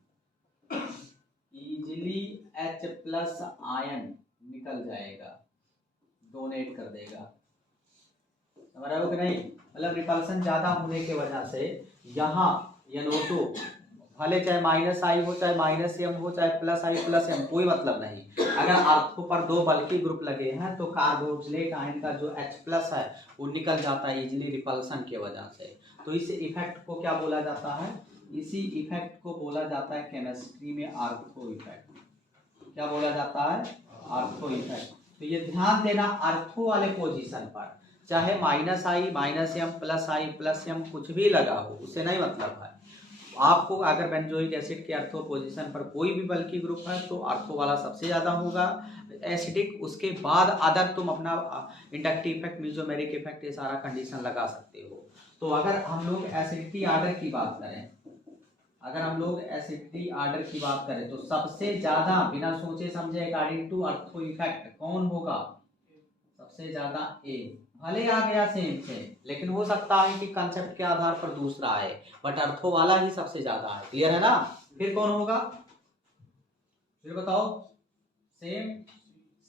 H प्लस आयन निकल जाएगा, डोनेट कर देगा, समझ रहे हो कि नहीं? मतलब रिपल्सन ज्यादा होने के वजह से यहाँ NO2 भले चाहे -I हो चाहे -M हो चाहे +I+M कोई मतलब नहीं, अगर आर्थो पर 2 बल्कि ग्रुप लगे हैं तो कार्बोक्सिलेट आयन का जो H प्लस है वो निकल जाता है इजिली रिपल्सन के वजह से। तो इस इफेक्ट को क्या बोला जाता है? इसी इफेक्ट को बोला जाता है केमिस्ट्री में आर्थो इफेक्ट। क्या बोला जाता है? Ortho effect. तो ये ध्यान देना, आर्थो वाले पोजीशन पर चाहे -I, -M, +I+M कुछ भी लगा हो उससे नहीं मतलब है। आपको अगर बेंजोइक एसिड के आर्थो पोजीशन पर कोई भी बल्कि ग्रुप है तो आर्थो वाला सबसे ज्यादा होगा एसिडिक, उसके बाद अदर तुम अपना इंडक्टिव इफेक्ट, मेसोमेरिक इफेक्ट, ये सारा कंडीशन लगा सकते हो। तो अगर हम लोग एसिडिटी आर्डर की बात करें, की बात करें तो सबसे ज्यादा बिना सोचे समझे अकॉर्डिंग टू आर्थो इफेक्ट कौन होगा? सबसे ज्यादा A। भले आ गया सेम लेकिन हो सकता है कि कंसेप्ट के आधार पर दूसरा है, बट अर्थो वाला ही सबसे ज्यादा है। क्लियर है ना? फिर कौन होगा? फिर बताओ। सेम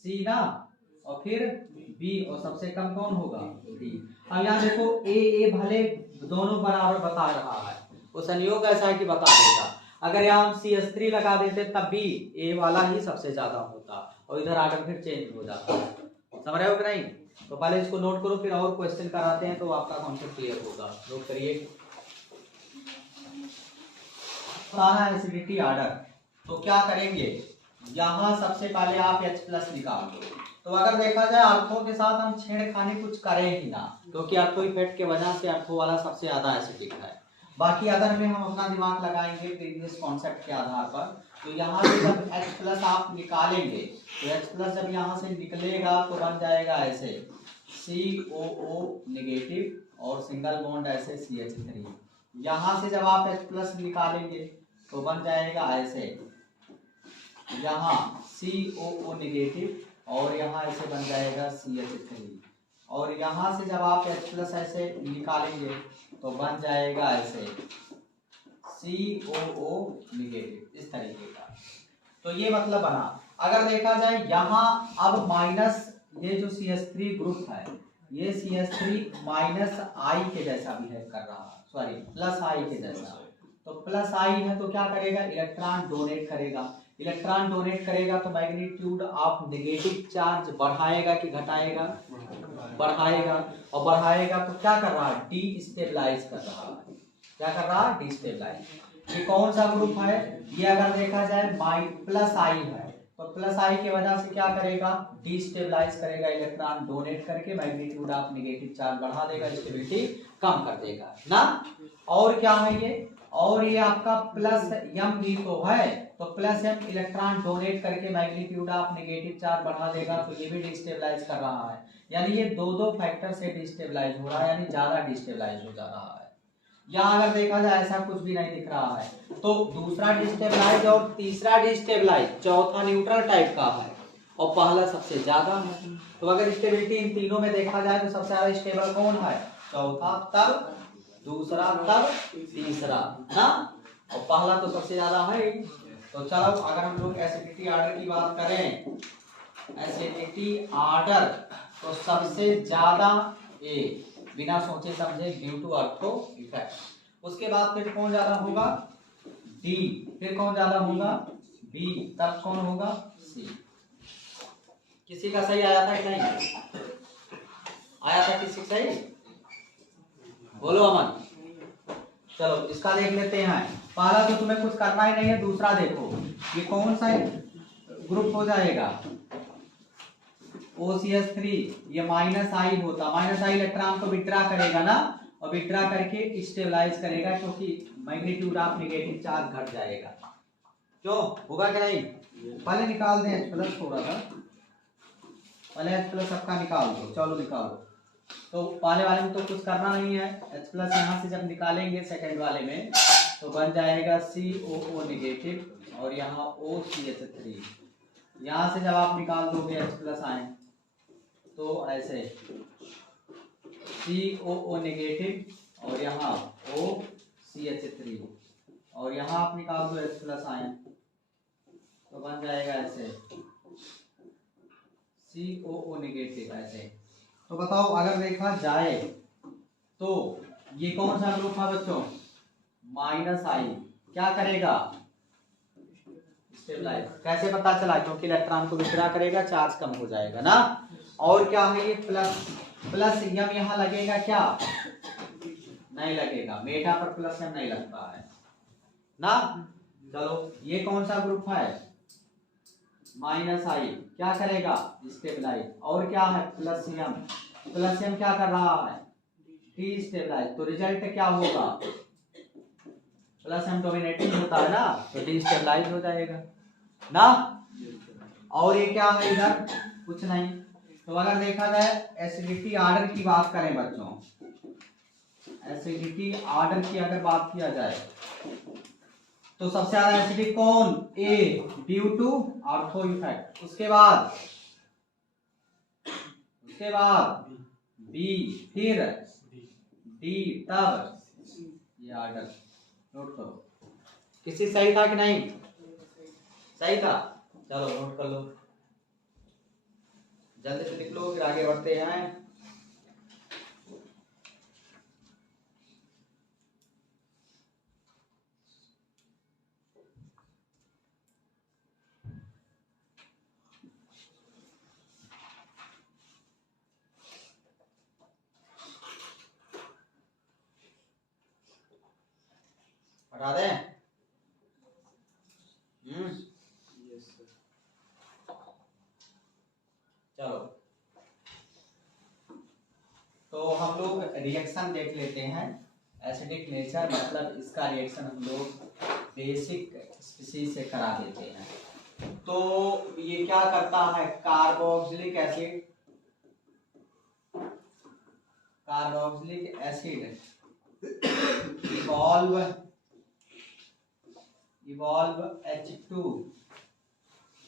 C ना, और फिर B, और सबसे कम कौन होगा? D। अब यहाँ देखो A भले दोनों बराबर बता रहा है, वो संयोग ऐसा है कि बता देगा। अगर यहाँ हम CH3 लगा देते तब भी A वाला ही सबसे ज्यादा होता और इधर आकर फिर चेंज हो जाता। समझ रहे हो कि नहीं? तो पहले इसको नोट करो, फिर और क्वेश्चन कराते हैं तो आपका कॉन्सेप्ट क्लियर होगा। नोट करिए। एसिडिटी आर्डर तो क्या करेंगे? यहाँ सबसे पहले आप H प्लस निकाल दो। तो अगर देखा जाए आर्थो के साथ हम छेड़खानी कुछ करें ही ना, क्योंकि आर्थो इफेक्ट के वजह से आर्थो वाला सबसे ज्यादा एसिडिक है। बाकी अदर में हम अपना दिमाग लगाएंगे प्रीवियस कॉन्सेप्ट के आधार पर। तो यहाँ से जब H प्लस आप निकालेंगे तो H प्लस जब यहाँ से निकलेगा तो बन जाएगा ऐसे COO नेगेटिव और सिंगल बॉन्ड ऐसे CH3। यहाँ से जब आप H प्लस निकालेंगे तो बन जाएगा ऐसे, यहाँ COO नेगेटिव और यहाँ ऐसे बन जाएगा CH3, और यहाँ से जब आप H प्लस ऐसे निकालेंगे तो बन जाएगा ऐसे COO नेगेटिव, इस तरीके का। तो ये मतलब बना। अगर देखा जाए यहाँ अब माइनस ये जो CH3 ग्रुप है, ये CH3 -I के जैसा बिहेव कर रहा है, सॉरी +I के जैसा। तो +I है तो क्या करेगा? इलेक्ट्रॉन डोनेट करेगा। इलेक्ट्रॉन डोनेट करेगा तो मैग्नीट्यूड ऑफ नेगेटिव चार्ज बढ़ाएगा कि घटाएगा? बढ़ाएगा। और बढ़ाएगा तो क्या कर रहा है? डीस्टेबलाइज कर रहा है। क्या कर रहा है? डीस्टेबलाइज। ये कौन सा ग्रुप है? ये अगर देखा जाए +I है तो +I की वजह से क्या करेगा? डीस्टेबलाइज करेगा, इलेक्ट्रॉन डोनेट करके मैग्नीट्यूड ऑफ नेगेटिव चार्ज बढ़ा देगा, स्टेबिलिटी कम कर देगा ना। और क्या है ये? और ये आपका प्लस एम भी तो है, तो प्लस एम इलेक्ट्रॉन डोनेट करके मैग्नीट्यूड ऑफ नेगेटिव चार्ज बढ़ा देगा, तो ये भी डिस्टेबलाइज कर रहा है। यानी ये दो फैक्टर से डिस्टेबलाइज हो रहा है, यानी ज्यादा डिस्टेबलाइज हो जा रहा है। यहाँ अगर देखा जाए ऐसा कुछ भी नहीं दिख रहा है, तो दूसरा डिस्टेबलाइज और तीसरा डिस्टेबलाइज, चौथा न्यूट्रल टाइप का है और पहला सबसे ज्यादा है। तो अगर स्टेबिलिटी इन तीनों में देखा जाए तो सबसे ज्यादा स्टेबल कौन है? चौथा, तब दूसरा, तब तीसरा ना, और पहला तो सबसे ज्यादा है। तो चलो अगर हम लोग एसिडिटी ऑर्डर की बात करें, एसिडिटी ऑर्डर तो सबसे ज्यादा ए, बिना सोचे समझे, ड्यू टू ऑर्थो इफेक्ट। उसके बाद फिर कौन ज्यादा होगा? डी। फिर कौन ज्यादा होगा? बी। तब कौन होगा? सी। किसी का सही आया था कि नहीं आया था? किसी सही? बोलो अमन। चलो इसका देख लेते हैं। पहला तो तुम्हें कुछ करना ही नहीं है, दूसरा देखो ये कौन सा ग्रुप हो जाएगा? OCH3। ये माइनस आई होता, माइनस आई इलेक्ट्रॉन को विड्रॉ करेगा ना, और विड्रॉ करके स्टेबलाइज करेगा, क्योंकि मैग्नीट्यूड ऑफ नेगेटिव चार्ज घट जाएगा। क्यों होगा कि नहीं? पहले निकाल दें H+ थोड़ा सा, पहले H+ सबका निकाल दो। चलो निकालो। तो पहले वाले में तो कुछ करना नहीं है, H+ यहाँ से जब निकालेंगे सेकंड वाले में तो बन जाएगा COO नेगेटिव और यहाँ OCH3। यहाँ से जब आप निकाल दोगे H+ आए तो ऐसे COO नेगेटिव और यहाँ OCH3, और यहाँ आप निकाल दो H+ आए तो बन जाएगा ऐसे COO नेगेटिव ऐसे। तो बताओ अगर देखा जाए तो ये कौन सा ग्रुप है बच्चों? माइनस आई। क्या करेगा? स्टेबलाइज। कैसे पता चला? क्योंकि इलेक्ट्रॉन को विड्रॉ करेगा, चार्ज कम हो जाएगा ना। और क्या है ये प्लस एम यहाँ लगेगा क्या? नहीं लगेगा, मेटा पर प्लस एम नहीं लगता है ना। चलो ये कौन सा ग्रुप है? माइनस आई। क्या करेगा? स्टेबलाइज। और क्या है? Plus M. प्लस एम क्या कर रहा है? डिस्टेबलाइज। तो रिजल्ट क्या होगा? प्लस एम डोमिनेटिंग होता है ना, तो डिस्टेबलाइज हो जाएगा ना। और ये क्या है इधर? कुछ नहीं। तो अगर देखा जाए एसिडिटी ऑर्डर की बात करें बच्चों, एसिडिटी ऑर्डर की अगर बात किया जाए तो सबसे ज्यादा एसिडिक कौन? ए, ड्यू टू ऑर्थो इफेक्ट। उसके बाद बी, फिर डी, तब ये ऑर्डर नोट करो। किसी सही था कि नहीं? सही था। चलो नोट कर लो, जल्दी से लिख लो, फिर आगे बढ़ते हैं। हटा दें? चलो तो हम लोग रिएक्शन देख लेते हैं। एसिडिक नेचर मतलब इसका रिएक्शन हम लोग बेसिक स्पीशीज से करा देते हैं। तो ये क्या करता है? Carboxylic acid evolve H2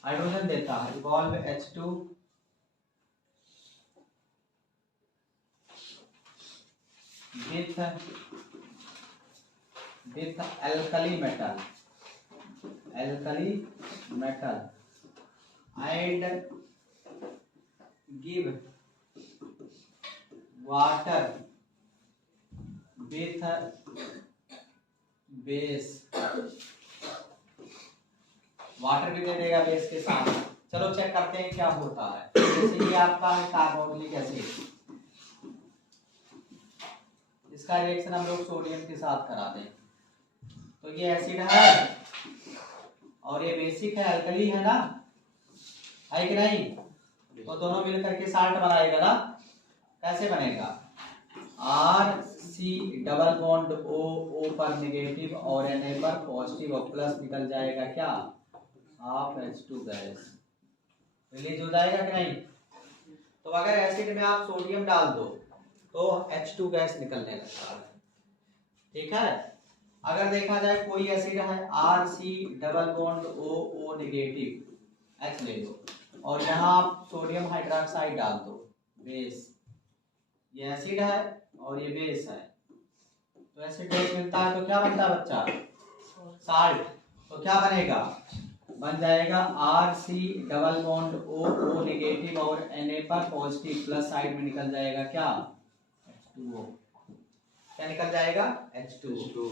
hydrogen देता है, evolve H2 with alkali metal and give water with base। Water भी दे देगा बेस के साथ। चलो चेक करते हैं क्या होता है। जैसे ये आपका है कार्बोक्सिलिक एसिड, इसका रिएक्शन हम लोग सोडियम के साथ करा दें तो ये एसिड है और ये बेसिक है, अल्कली है ना, है कि नहीं? तो दोनों मिलकर के साल्ट बनाएगा ना। कैसे बनेगा? RCH C double bond O पर नेगेटिव और Na पर पॉजिटिव और प्लस निकल जाएगा क्या, हाफ H2 गैस रिलीज हो जाएगा कि नहीं। तो अगर एसिड में आप सोडियम डाल दो तो H2 गैस निकलने लगता है, ठीक है। अगर देखा जाए कोई एसिड है RC double bond O negative H ले लो और यहाँ आप सोडियम हाइड्रोक्साइड डाल दो, बेस, ये एसिड है और ये बेस है, तो एसिड बेस मिलता है तो क्या बनता है बच्चा, साल्ट। तो क्या बनेगा, बन जाएगा RC double bond O negative और Na पर पॉजिटिव प्लस साइड में निकल जाएगा क्या, H2O। क्या निकल जाएगा, H2O।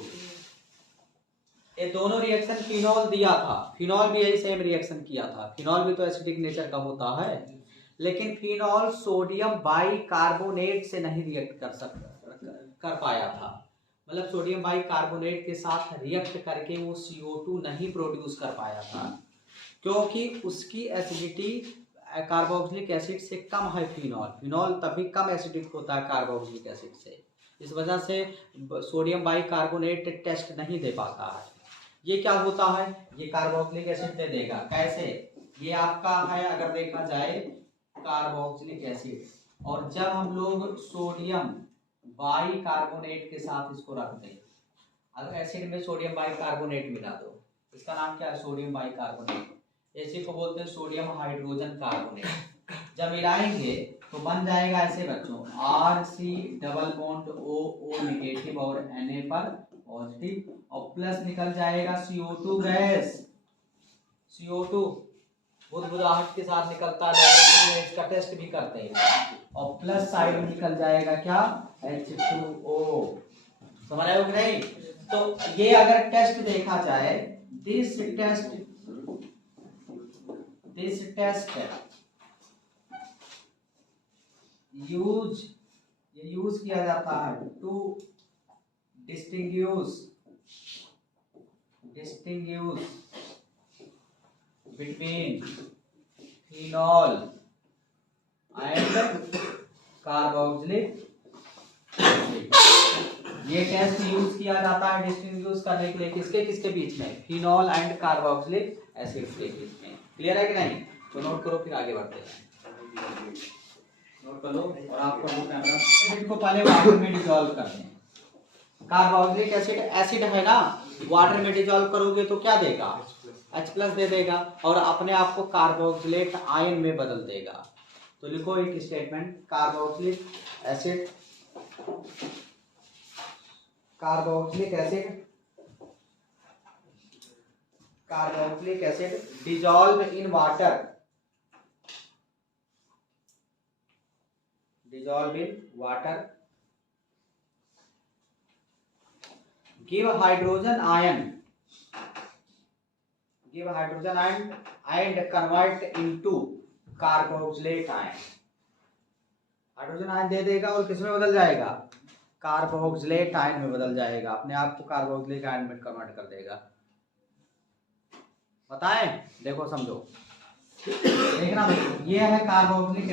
ये दोनों रिएक्शन फिनॉल दिया था, फिनॉल भी यही सेम रिएक्शन किया था, फिनॉल भी तो एसिडिक नेचर का होता है, लेकिन फिनॉल सोडियम बाइकार्बोनेट से नहीं रिएक्ट कर पाया था, मतलब सोडियम बाइकार्बोनेट के साथ रिएक्ट करके वो CO2 नहीं प्रोड्यूस कर पाया था, क्योंकि उसकी एसिडिटी कार्बोक्सिलिक एसिड से कम है। फिनॉल तभी कम एसिडिक होता है कार्बोक्सिलिक एसिड से, इस वजह से सोडियम बाइकार्बोनेट टेस्ट नहीं दे पाता है। ये क्या होता है, ये कार्बोक्सिलिक एसिड दे देगा, कैसे, ये आपका है अगर देखा जाए कार्बोक्सिलिक एसिड, और जब हम लोग सोडियम बाइकार्बोनेट के साथ इसको रख दें, अगर एसिड में सोडियम बाइकार्बोनेट मिला दो, इसका नाम क्या है, सोडियम बाइकार्बोनेट, एसिड को बोलते हैं सोडियम हाइड्रोजन कार्बोनेट। जब मिलाएंगे तो बन जाएगा ऐसे बच्चों, RC double bond O negative और Na पर पॉजिटिव और प्लस निकल जाएगा CO2 गैस, CO2 बुदबुदाहट के साथ निकलता है, इसका टेस्ट भी करते हैं, और प्लस साइड में निकल जाएगा क्या, H2O। समझ रहे हो कि नहीं। तो ये अगर टेस्ट देखा जाए, दिस टेस्ट यूज किया जाता है to distinguish between phenol and carboxylic acid. ये टेस्ट यूज किया जाता है डिस्टिंग्विश करने के लिए, किसके किसके बीच में, फिनॉल एंड कार्बोक्सिलिक एसिड के बीच में। क्लियर है कि नहीं, तो नोट करो फिर आगे बढ़ते हैं, नोट कर लो और आपको कैमरा को पहले वाटर में डिसॉल्व कर दें। कार्बोक्सिलिक एसिड है ना, वाटर में डिसॉल्व करोगे तो क्या देगा, H+ दे देगा और अपने आप को कार्बोक्सिलेट आयन में बदल देगा। तो लिखो एक statement, carboxylic acid dissolve in water, give hydrogen ion and convert into carboxylate ion। Hydrogen ion दे देगा और किस में बदल जाएगा, कार्बोक्सिलेट आयन में बदल जाएगा, अपने आप को कार्बोक्सिलिक आयन में कन्वर्ट कर देगा। बताएं, देखो समझो, देखना भाई, ये है कार्बोक्सिलिक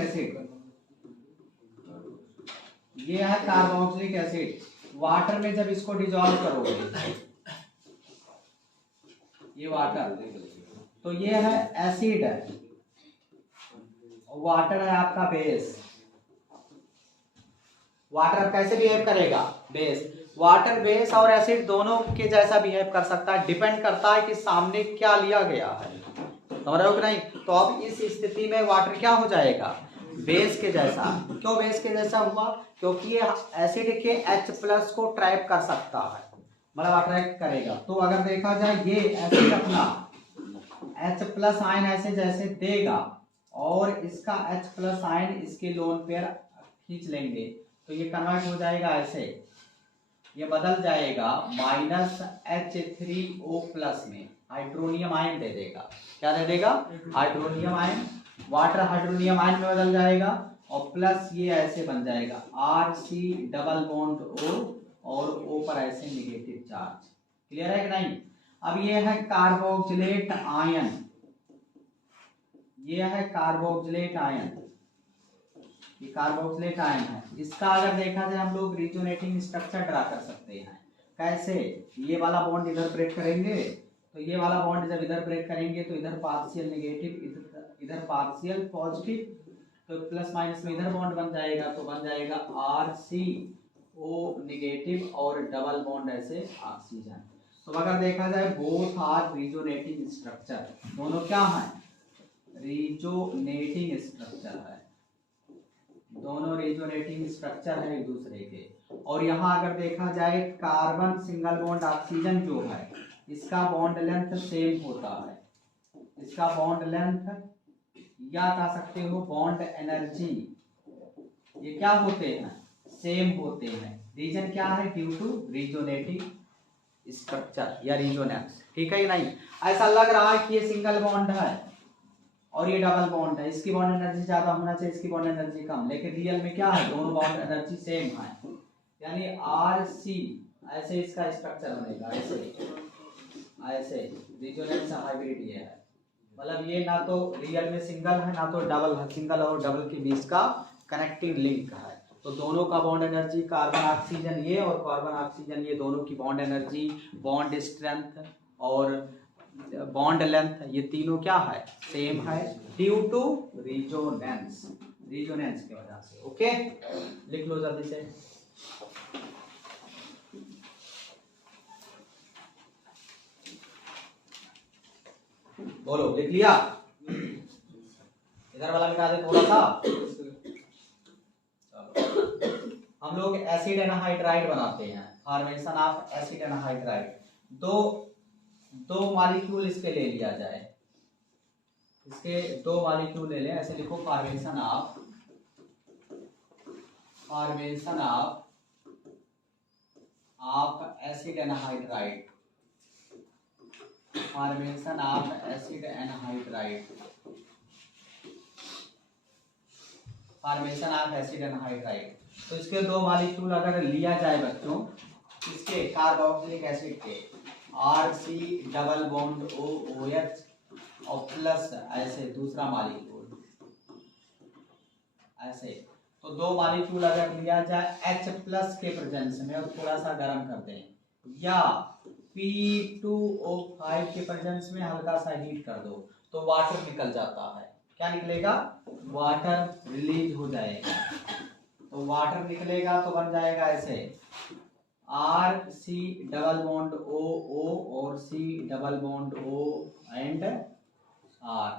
एसिड, वाटर में जब इसको डिसॉल्व करोगे, ये वाटर, तो ये है एसिड है, वाटर है आपका बेस। वाटर कैसे बिहेव करेगा, बेस। वाटर बेस और एसिड दोनों के जैसा बिहेव कर सकता है, डिपेंड करता है कि सामने क्या लिया गया है, समझ रहे हो कि नहीं। तो अब इस स्थिति में वाटर क्या हो जाएगा, बेस के जैसा। क्यों बेस के जैसा हुआ, क्योंकि ये एसिड के H+ को ट्रैप कर सकता है, मतलब अट्रैक्ट करेगा। तो अगर देखा जाए ये एसिड अपना H+ आयन ऐसे जैसे देगा और इसका H+ आयन इसके लोन पेयर खींच लेंगे, तो ये कन्वर्ट हो जाएगा ऐसे, ये बदल जाएगा -H3O+ में, हाइड्रोनियम आयन दे देगा। क्या दे देगा, hydronium ion, water hydronium ion में बदल जाएगा और प्लस ये ऐसे बन जाएगा RC डबल बॉन्ड O और O पर ऐसे नेगेटिव चार्ज। क्लियर है कि नहीं। अब ये है कार्बोक्सिलेट आयन, ये कार्बोक्सिलेट आयन है। इसका अगर देखा जाए हम लोग रिजोनेटिंग स्ट्रक्चर ड्रा कर सकते हैं। कैसे? ये वाला बॉन्ड इधर ब्रेक करेंगे तो ये वाला बॉन्ड जब इधर ब्रेक करेंगे तो इधर पार्शियल नेगेटिव, इधर पार्शियल पॉजिटिव, तो प्लस माइनस में इधर बॉन्ड बन जाएगा, तो बन जाएगा RCO नेगेटिव और डबल बॉन्ड ऐसे ऑक्सीजन। तो अगर देखा जाए बोथ आर रिजोनेटिंग स्ट्रक्चर, दोनों क्या है? रिजोनेटिंग स्ट्रक्चर है, दोनों रिजोनेटिंग स्ट्रक्चर है एक दूसरे के। और यहाँ अगर देखा जाए कार्बन सिंगल बॉन्ड ऑक्सीजन जो है इसका बॉन्ड लेंथ सेम होता है, इसका बॉन्ड लेंथ या कह सकते हो बॉन्ड एनर्जी, ये क्या होते हैं? सेम होते हैं। रीजन क्या है? ड्यू टू रिजोनेटिंग स्ट्रक्चर या रिजोनेंस। ठीक है नहीं? ऐसा लग रहा है कि ये सिंगल बॉन्ड है और ये डबल बॉन्ड है, इसकी बॉन्ड एनर्जी ज्यादा होना चाहिए, इसकी बॉन्ड एनर्जी कम, लेकिन रियल में क्या है? दोनों बॉन्ड एनर्जी सेम है, यानी RC ऐसे इसका स्ट्रक्चर बनेगा, ऐसे रिजोनेंस हाइब्रिड ये है। मतलब ये ना तो रियल में सिंगल है ना तो डबल है, सिंगल और डबल के बीच का कनेक्टिंग लिंक है। तो दोनों का बॉन्ड एनर्जी कार्बन ऑक्सीजन ये और कार्बन ऑक्सीजन ये दोनों की बॉन्ड एनर्जी, बॉन्ड स्ट्रेंथ और बॉन्ड लेंथ ये तीनों क्या है? सेम है, ड्यू टू रिजोनेंस, रिजोनेंस की वजह से। ओके, लिख लो जल्दी से। बोलो, लिख लिया? इधर वाला मिटा दे थोड़ा सा। हम लोग एसिड एनहाइड्राइड बनाते हैं, फॉर्मेशन ऑफ एसिड एनहाइड्राइड। दो मॉलिक्यूल इसके ले लिया जाए, इसके 2 मॉलिक्यूल ले लें, ऐसे लिखो formation of acid anhydride, formation of acid anhydride, formation of acid anhydride. तो इसके 2 मॉलिक्यूल अगर लिया जाए बच्चों, इसके कार्बोक्सिलिक एसिड के RC डबल बॉन्ड OH और प्लस ऐसे दूसरा मॉलिक्यूल ऐसे, तो 2 मॉलिक्यूल अगर लिया जाए H प्लस के प्रेजेंस में और थोड़ा सा गर्म कर दें, या P2O5 के प्रेजेंस में हल्का सा हीट कर दो, तो वाटर निकल जाता है। क्या निकलेगा? वाटर रिलीज हो जाएगा। तो वाटर निकलेगा तो बन जाएगा ऐसे RC डबल बॉन्ड OO और C double bond O and R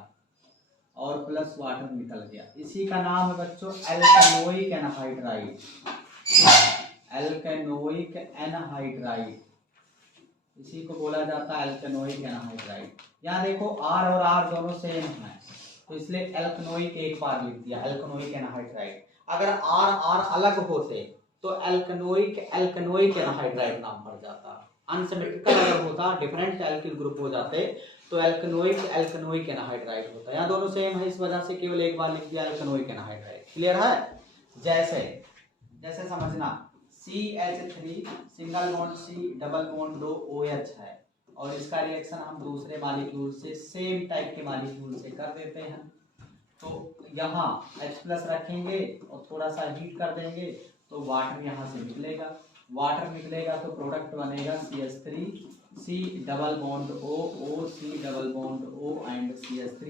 और प्लस वाटर निकल गया। इसी का नाम है बच्चों एल्केनोइक एनहाइड्राइड, एल्केनोइक एनहाइड्राइड, इसी को बोला जाता है एल्केनोइक एनहाइड्राइड। यहाँ देखो R और R दोनों सेम है, तो इसलिए एल्केनोइक एक बार लिख दिया, एल्केनोइक एनहाइड्राइड। अगर R अलग होते तो एल्केनोइक एनहाइड्राइड नाम पड़ जाता। अनसिमेट्रिकल अगर होता, डिफरेंट एल्किल ग्रुप हो जाते, तो एल्केनोइक एनहाइड्राइड होता। यहाँ दोनों सेम है, इस वजह से केवल एक बार लिख दिया एल्केनोइक एनहाइड्राइड। क्लियर है? जैसे समझना, CH3 single bond C double bond OH है और इसका रिएक्शन हम दूसरे मॉलिक्यूल से, सेम टाइप के मॉलिक्यूल से कर देते हैं। तो यहाँ H प्लस रखेंगे और थोड़ा सा हीट कर देंगे तो वाटर यहाँ से निकलेगा, वाटर निकलेगा तो प्रोडक्ट बनेगा CH3 C double bond O C double bond O and CH3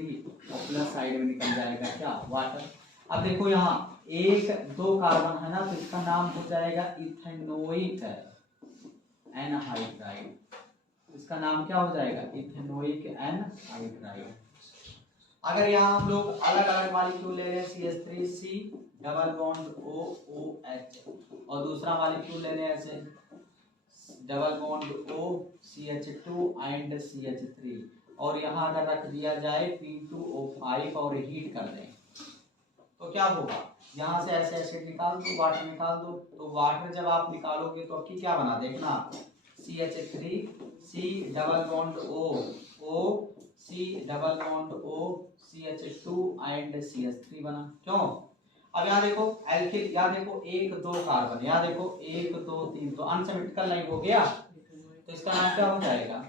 और प्लस साइड में निकल जाएगा क्या? वाटर। अब देखो यहाँ 1-2 कार्बन है ना, तो इसका नाम हो जाएगा इथेनोइक एनहाइड्राइड। इसका नाम क्या हो जाएगा? Ethanoic anhydride. अगर यहाँ हम लोग अलग अलग मॉलिक्यूल ले रहे हैं, CH3C डबल बॉन्ड OOH और दूसरा मॉलिक्यूल ले रहे हैं ऐसे double bond O CH2 and CH3 और यहाँ अगर रख दिया जाए P2O5 और हीट कर दें तो क्या होगा? यहाँ से ऐसे एसिड निकाल दो, वाटर निकाल दो, तो वाटर जब आप निकालोगे तो आपकी क्या बना देखना, CH3C double bond O C double bond O CH2 and CH3 बना। क्यों? अब यहाँ देखो एल्किल, यहाँ देखो 1-2 कार्बन, यहाँ देखो 1-2-3, तो अनसिमेट्रिकल नहीं हो गया, तो इसका नाम क्या हो जाएगा?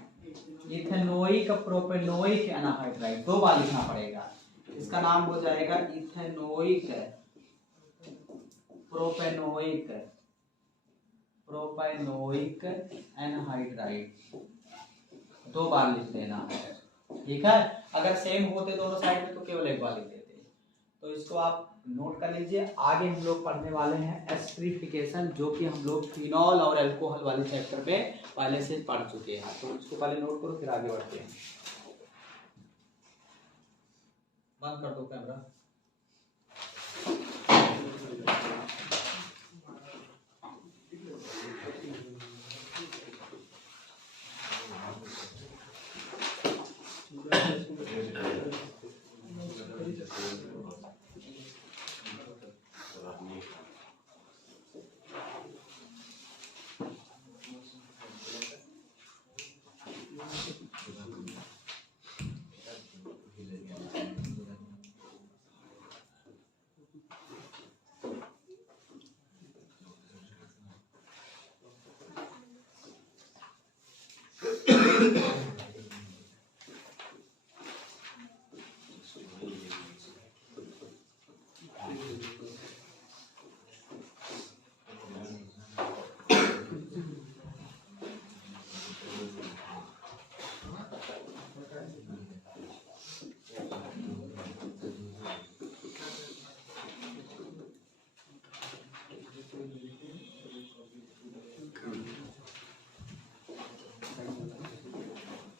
Ethanoic propanoic anhydride. 2 बार लिखना पड़ेगा, इसका नाम हो जाएगा इथेनोइक प्रोपेनोइक एनहाइड्राइड, 2 बार लिख देना है, ठीक है। अगर सेम होते दोनों साइड में तो केवल एक बार लिख देते। तो इसको आप नोट कर लीजिए। आगे हम लोग पढ़ने वाले हैं एस्टरीफिकेशन, जो कि हम लोग फिनॉल और अल्कोहल वाले चैप्टर में पहले से पढ़ चुके हैं। तो इसको पहले नोट करो, फिर आगे बढ़ते हैं। बंद कर दो कैमरा।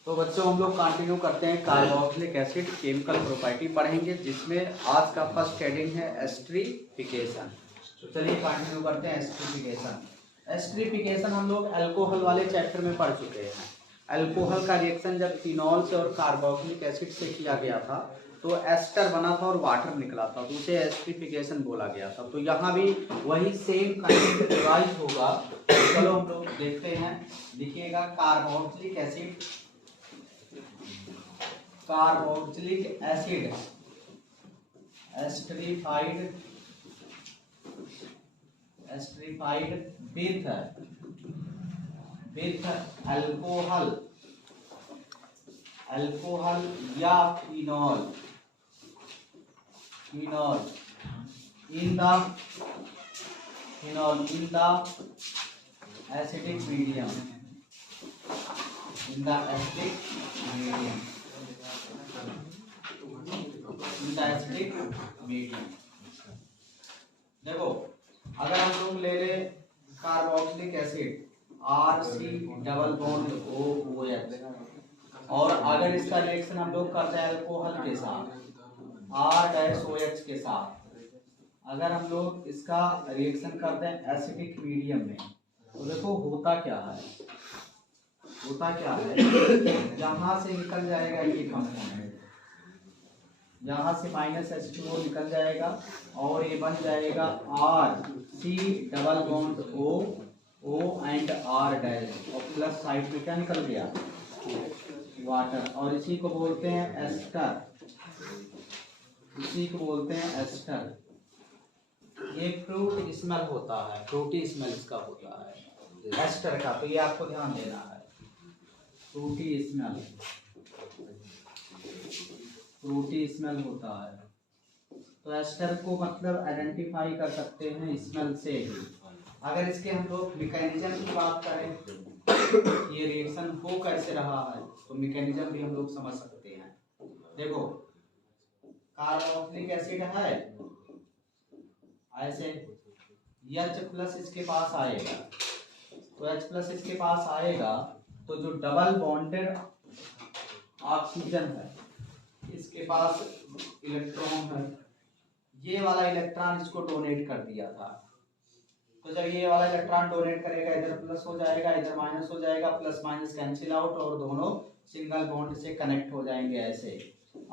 तो बच्चों हम लोग कंटिन्यू करते हैं। कार्बोक्सिलिक एसिड केमिकल प्रॉपर्टी पढ़ेंगे, जिसमें आज का फर्स्ट हेडिंग है एस्टरीफिकेशन। तो चलिए कंटिन्यू करते हैं एस्टरीफिकेशन। एस्टरीफिकेशन हम लोग अल्कोहल वाले चैप्टर में पढ़ चुके हैं। अल्कोहल का रिएक्शन जब फिनॉल से और कार्बोक्सिलिक एसिड से किया गया था तो एस्टर बना था और वाटर निकला था, तो उसे एस्टरीफिकेशन बोला गया था। तो यहाँ भी वही सेम कंसेप्ट डिवाइड होगा। चलो हम लोग देखते हैं। लिखिएगा carboxylic acid, carboxylic acid esterified with alcohol या phenol in the acidic medium, देखो अगर हम लोग ले ले carboxylic acid RC double bond OH, और अगर इसका रिएक्शन हम लोग करते हैं अल्कोहल के साथ R-OH के साथ, अगर हम लोग इसका रिएक्शन करते हैं एसिडिक मीडियम में, तो देखो होता क्या है, यहाँ से निकल जाएगा ये कंपोनेंट, यहाँ से -H2O निकल जाएगा और ये बन जाएगा RC double bond O and R dash, और प्लस साइड में क्या निकल गया, वाटर, और इसी को बोलते हैं एस्टर, ये फ्रूट स्मेल होता है, फ्रूटी स्मेल इसका होता है एस्टर का, तो ये आपको ध्यान देना है। फ्रूटी स्मेल होता है, तो एस्टर को मतलब आइडेंटिफाई कर सकते हैं स्मेल से ही। अगर इसके हम लोग मैकेनिज्म की बात करें, ये रिएक्शन हो कैसे रहा है, तो मैकेनिज्म भी हम लोग समझ सकते हैं। देखो कार्बोक्सिलिक एसिड है ऐसे, H+ इसके पास आएगा, तो H+ इसके पास आएगा, तो जो डबल बॉन्डेड ऑक्सीजन है इसके पास इलेक्ट्रॉन है, ये वाला इलेक्ट्रॉन इसको डोनेट कर दिया था, तो जब ये वाला इलेक्ट्रॉन डोनेट करेगा इधर प्लस हो जाएगा, इधर माइनस हो जाएगा, प्लस माइनस कैंसिल आउट और दोनों सिंगल बॉन्ड से कनेक्ट हो जाएंगे ऐसे,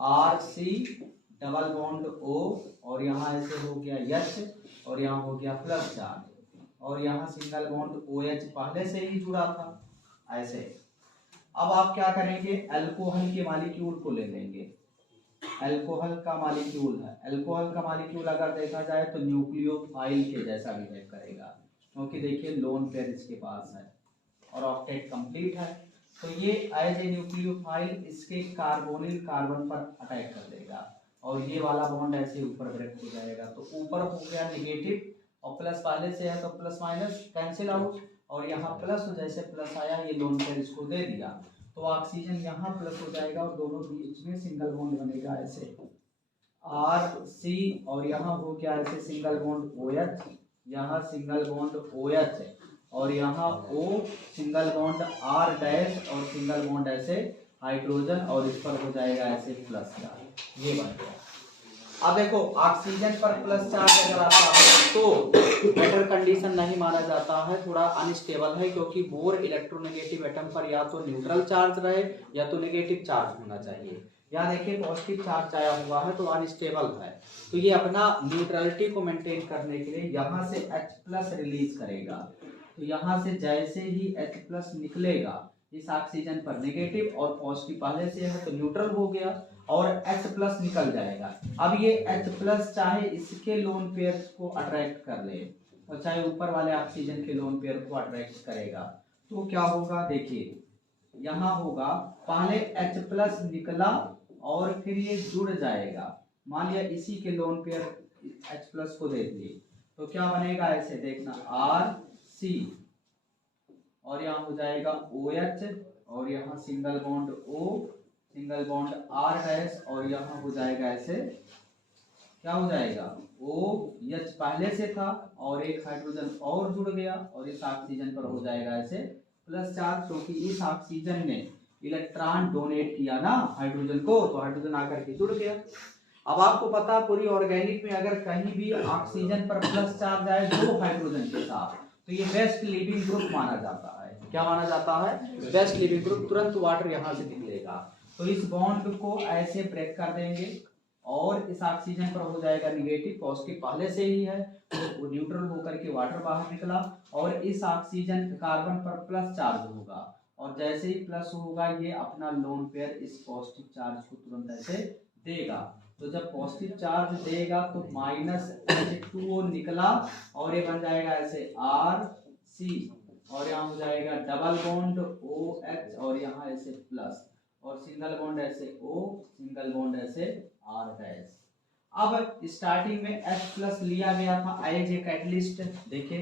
RC डबल बॉन्ड O, और यहाँ ऐसे हो गया H, और यहाँ हो गया प्लस चार्ज, और यहाँ सिंगल बॉन्ड OH पहले से ही जुड़ा था ऐसे। अब आप क्या करेंगे, अल्कोहल के मॉलिक्यूल को ले लेंगे। अल्कोहल का मॉलिक्यूल है, अल्कोहल का मॉलिक्यूल अगर देखा जाए तो न्यूक्लियोफाइल के जैसा बिहेव करेगा, क्योंकि देखिए लोन पेयर इसके पास है और ऑक्टेट कंप्लीट है, तो ये एज ए न्यूक्लियोफाइल इसके कार्बोनिल कार्बन पर अटैक कर देगा और ये वाला बॉन्ड ऐसे ऊपर ब्रेक हो जाएगा, तो ऊपर हो गया नेगेटिव और प्लस पहले से है तो प्लस माइनस कैंसिल आउट, और यहाँ प्लस जैसे प्लस आया ये लोन पेयर इसको दे दिया, तो ऑक्सीजन यहाँ प्लस हो जाएगा और दोनों बीच में सिंगल बॉन्ड बनेगा ऐसे आर सी, और यहाँ हो गया ऐसे सिंगल बॉन्ड ओ एच, यहाँ सिंगल बॉन्ड ओ एच, और यहाँ O single bond R dash और सिंगल बॉन्ड ऐसे हाइड्रोजन, और इस पर हो जाएगा ऐसे प्लस चार्ज, ये बन गया। अब देखो ऑक्सीजन पर प्लस चार्ज अगर आता है तो बेटर कंडीशन नहीं माना जाता है, थोड़ा अनस्टेबल है, क्योंकि बोर इलेक्ट्रोनेगेटिव एटम पर या तो न्यूट्रल चार्ज रहे या तो नेगेटिव चार्ज होना चाहिए। यहाँ देखिए पॉजिटिव चार्ज आया हुआ है तो अनस्टेबल है, तो ये अपना न्यूट्रलिटी को मेंटेन करने के लिए यहाँ से H+ रिलीज करेगा। तो यहाँ से जैसे ही H+ निकलेगा इस ऑक्सीजन पर नेगेटिव और पॉजिटिव पहले से है तो न्यूट्रल हो गया, और H+ निकल जाएगा। अब ये H+ चाहे इसके लोन पेयर्स को अट्रैक्ट कर ले और चाहे ऊपर वाले ऑक्सीजन के लोन पेयर को अट्रैक्ट करेगा, तो क्या होगा देखिए यहाँ होगा पहले H+ निकला और फिर ये जुड़ जाएगा, मान लिया इसी के लोन पेयर H+ को दे दिए तो क्या बनेगा ऐसे देखना RC, और यहाँ हो जाएगा OH, और यहाँ single bond O single bond R dash, और यहाँ हो जाएगा ऐसे क्या हो जाएगा OH पहले से था और एक हाइड्रोजन और जुड़ गया, और इस ऑक्सीजन पर हो जाएगा ऐसे प्लस चार्ज, क्योंकि इस ऑक्सीजन ने इलेक्ट्रॉन डोनेट किया ना हाइड्रोजन को, तो हाइड्रोजन आकर के जुड़ गया। अब आपको पता पूरी ऑर्गेनिक में अगर कहीं भी ऑक्सीजन पर प्लस चार्ज आए दो हाइड्रोजन के साथ तो ये बेस्ट लिविंग ग्रुप माना जाता है। क्या माना जाता है? Best leaving group. तुरंत वाटर यहाँ से निकलेगा, तो इस बॉन्ड को ऐसे ब्रेक कर देंगे और इस ऑक्सीजन पर हो जाएगा निगेटिव, पॉजिटिव पहले से ही है तो न्यूट्रल होकर के वाटर बाहर निकला, और इस ऑक्सीजन कार्बन पर प्लस चार्ज होगा, और जैसे ही प्लस होगा ये अपना लोन पेयर इस पॉजिटिव चार्ज को तुरंत ऐसे देगा। तो जब पॉजिटिव चार्ज देगा तो -H2O निकला और ये बन जाएगा ऐसे RC, और यहाँ हो जाएगा डबल बॉन्ड OH, और यहाँ ऐसे प्लस, और सिंगल बॉन्ड ऐसे O सिंगल बॉन्ड ऐसे R डैश। अब स्टार्टिंग में H+ लिया गया था एज ए कैटलिस्ट, देखिए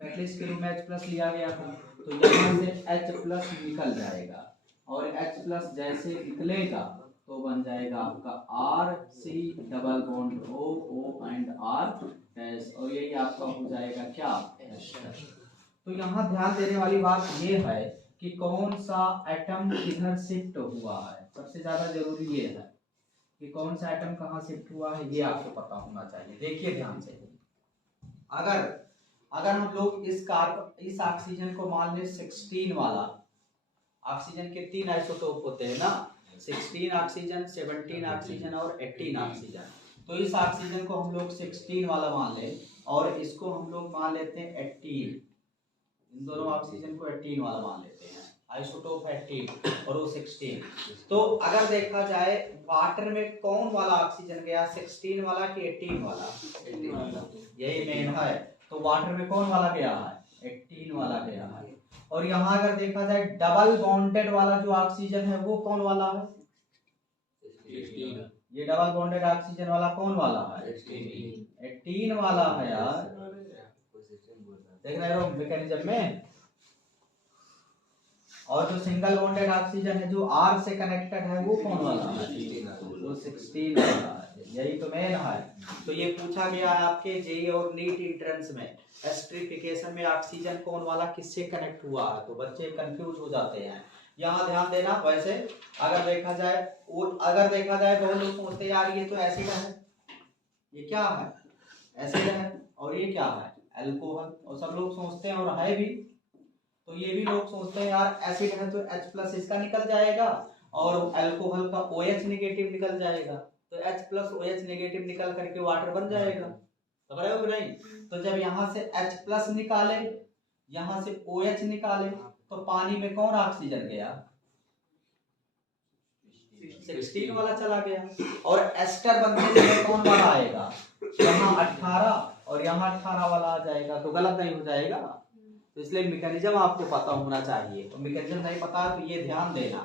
कैटलिस्ट के रूप में H+ लिया गया था, तो यहाँ से H+ निकल जाएगा, और H+ जैसे निकलेगा तो बन जाएगा आपका RC double bond O and R dash, और यही आपका हो जाएगा क्या H+। तो यहाँ ध्यान देने वाली बात ये है कि कौन सा एटम किधर शिफ्ट हुआ है, सबसे ज्यादा जरूरी ये है कि कौन सा एटम कहाँ शिफ्ट हुआ है, ये आपको पता होना चाहिए। देखिए ध्यान से, अगर हम लोग इस ऑक्सीजन को मान ले 16 वाला, ऑक्सीजन के 3 आइसोटोप होते हैं ना, 16 ऑक्सीजन, 17 ऑक्सीजन और 18 ऑक्सीजन, तो इस ऑक्सीजन को हम लोग 16 वाला मान ले और इसको हम लोग मान लेते हैं 18, इन दोनों ऑक्सीजन को 18 वाला मान लेते हैं, आइसोटोप 18 और वो 16। तो अगर देखा जाए वाटर में कौन वाला ऑक्सीजन गया, 16 वाला कि 18 वाला? 18 वाला, यही मेन है। तो वाटर में कौन वाला गया है? 18 वाला गया है। और यहाँ अगर देखा जाए डबल बॉन्डेड वाला जो ऑक्सीजन है वो कौन वाला है? 16। ये डबल बॉन्डेड ऑक्सीजन वाला कौन वाला है? 18 वाला है यार, देख रहे हो मैकेनिज्म में। और जो सिंगल बॉन्डेड ऑक्सीजन है जो R से कनेक्टेड है वो कौन वाला है? वो 16 वाला है, यही तो मेन है। तो ये पूछा गया है आपके जेईई और नीट एंट्रेंस में, एस्ट्रिफिकेशन में ऑक्सीजन कौन वाला किससे कनेक्ट हुआ है, तो बच्चे कंफ्यूज हो जाते हैं। यहाँ ध्यान देना। वैसे अगर देखा जाए बहुत लोग सोचते हैं यार ये तो एसिड है, ये क्या है? एसिड है, और ये क्या है? अल्कोहल, और सब लोग सोचते हैं और है भी। तो ये भी लोग सोचते हैं यार एसिड है तो H+ इसका निकल जाएगा और अल्कोहल का OH नेगेटिव निकल जाएगा, तो H+ OH नेगेटिव निकल करके वाटर बन जाएगा, समझ रहे हो कि नहीं? तो जब यहाँ से H+ निकाले, यहाँ से OH निकाले, तो पानी में कौन ऑक्सीजन गया? 16 वाला चला गया। और एस्टर बनने से कौन वाला आएगा? यहाँ 18 और यहाँ 18 वाला आ जाएगा, तो गलत नहीं हो जाएगा। तो इसलिए मैकेनिज्म आपको पता होना चाहिए, तो मैकेनिज्म नहीं पता तो ये ध्यान देना,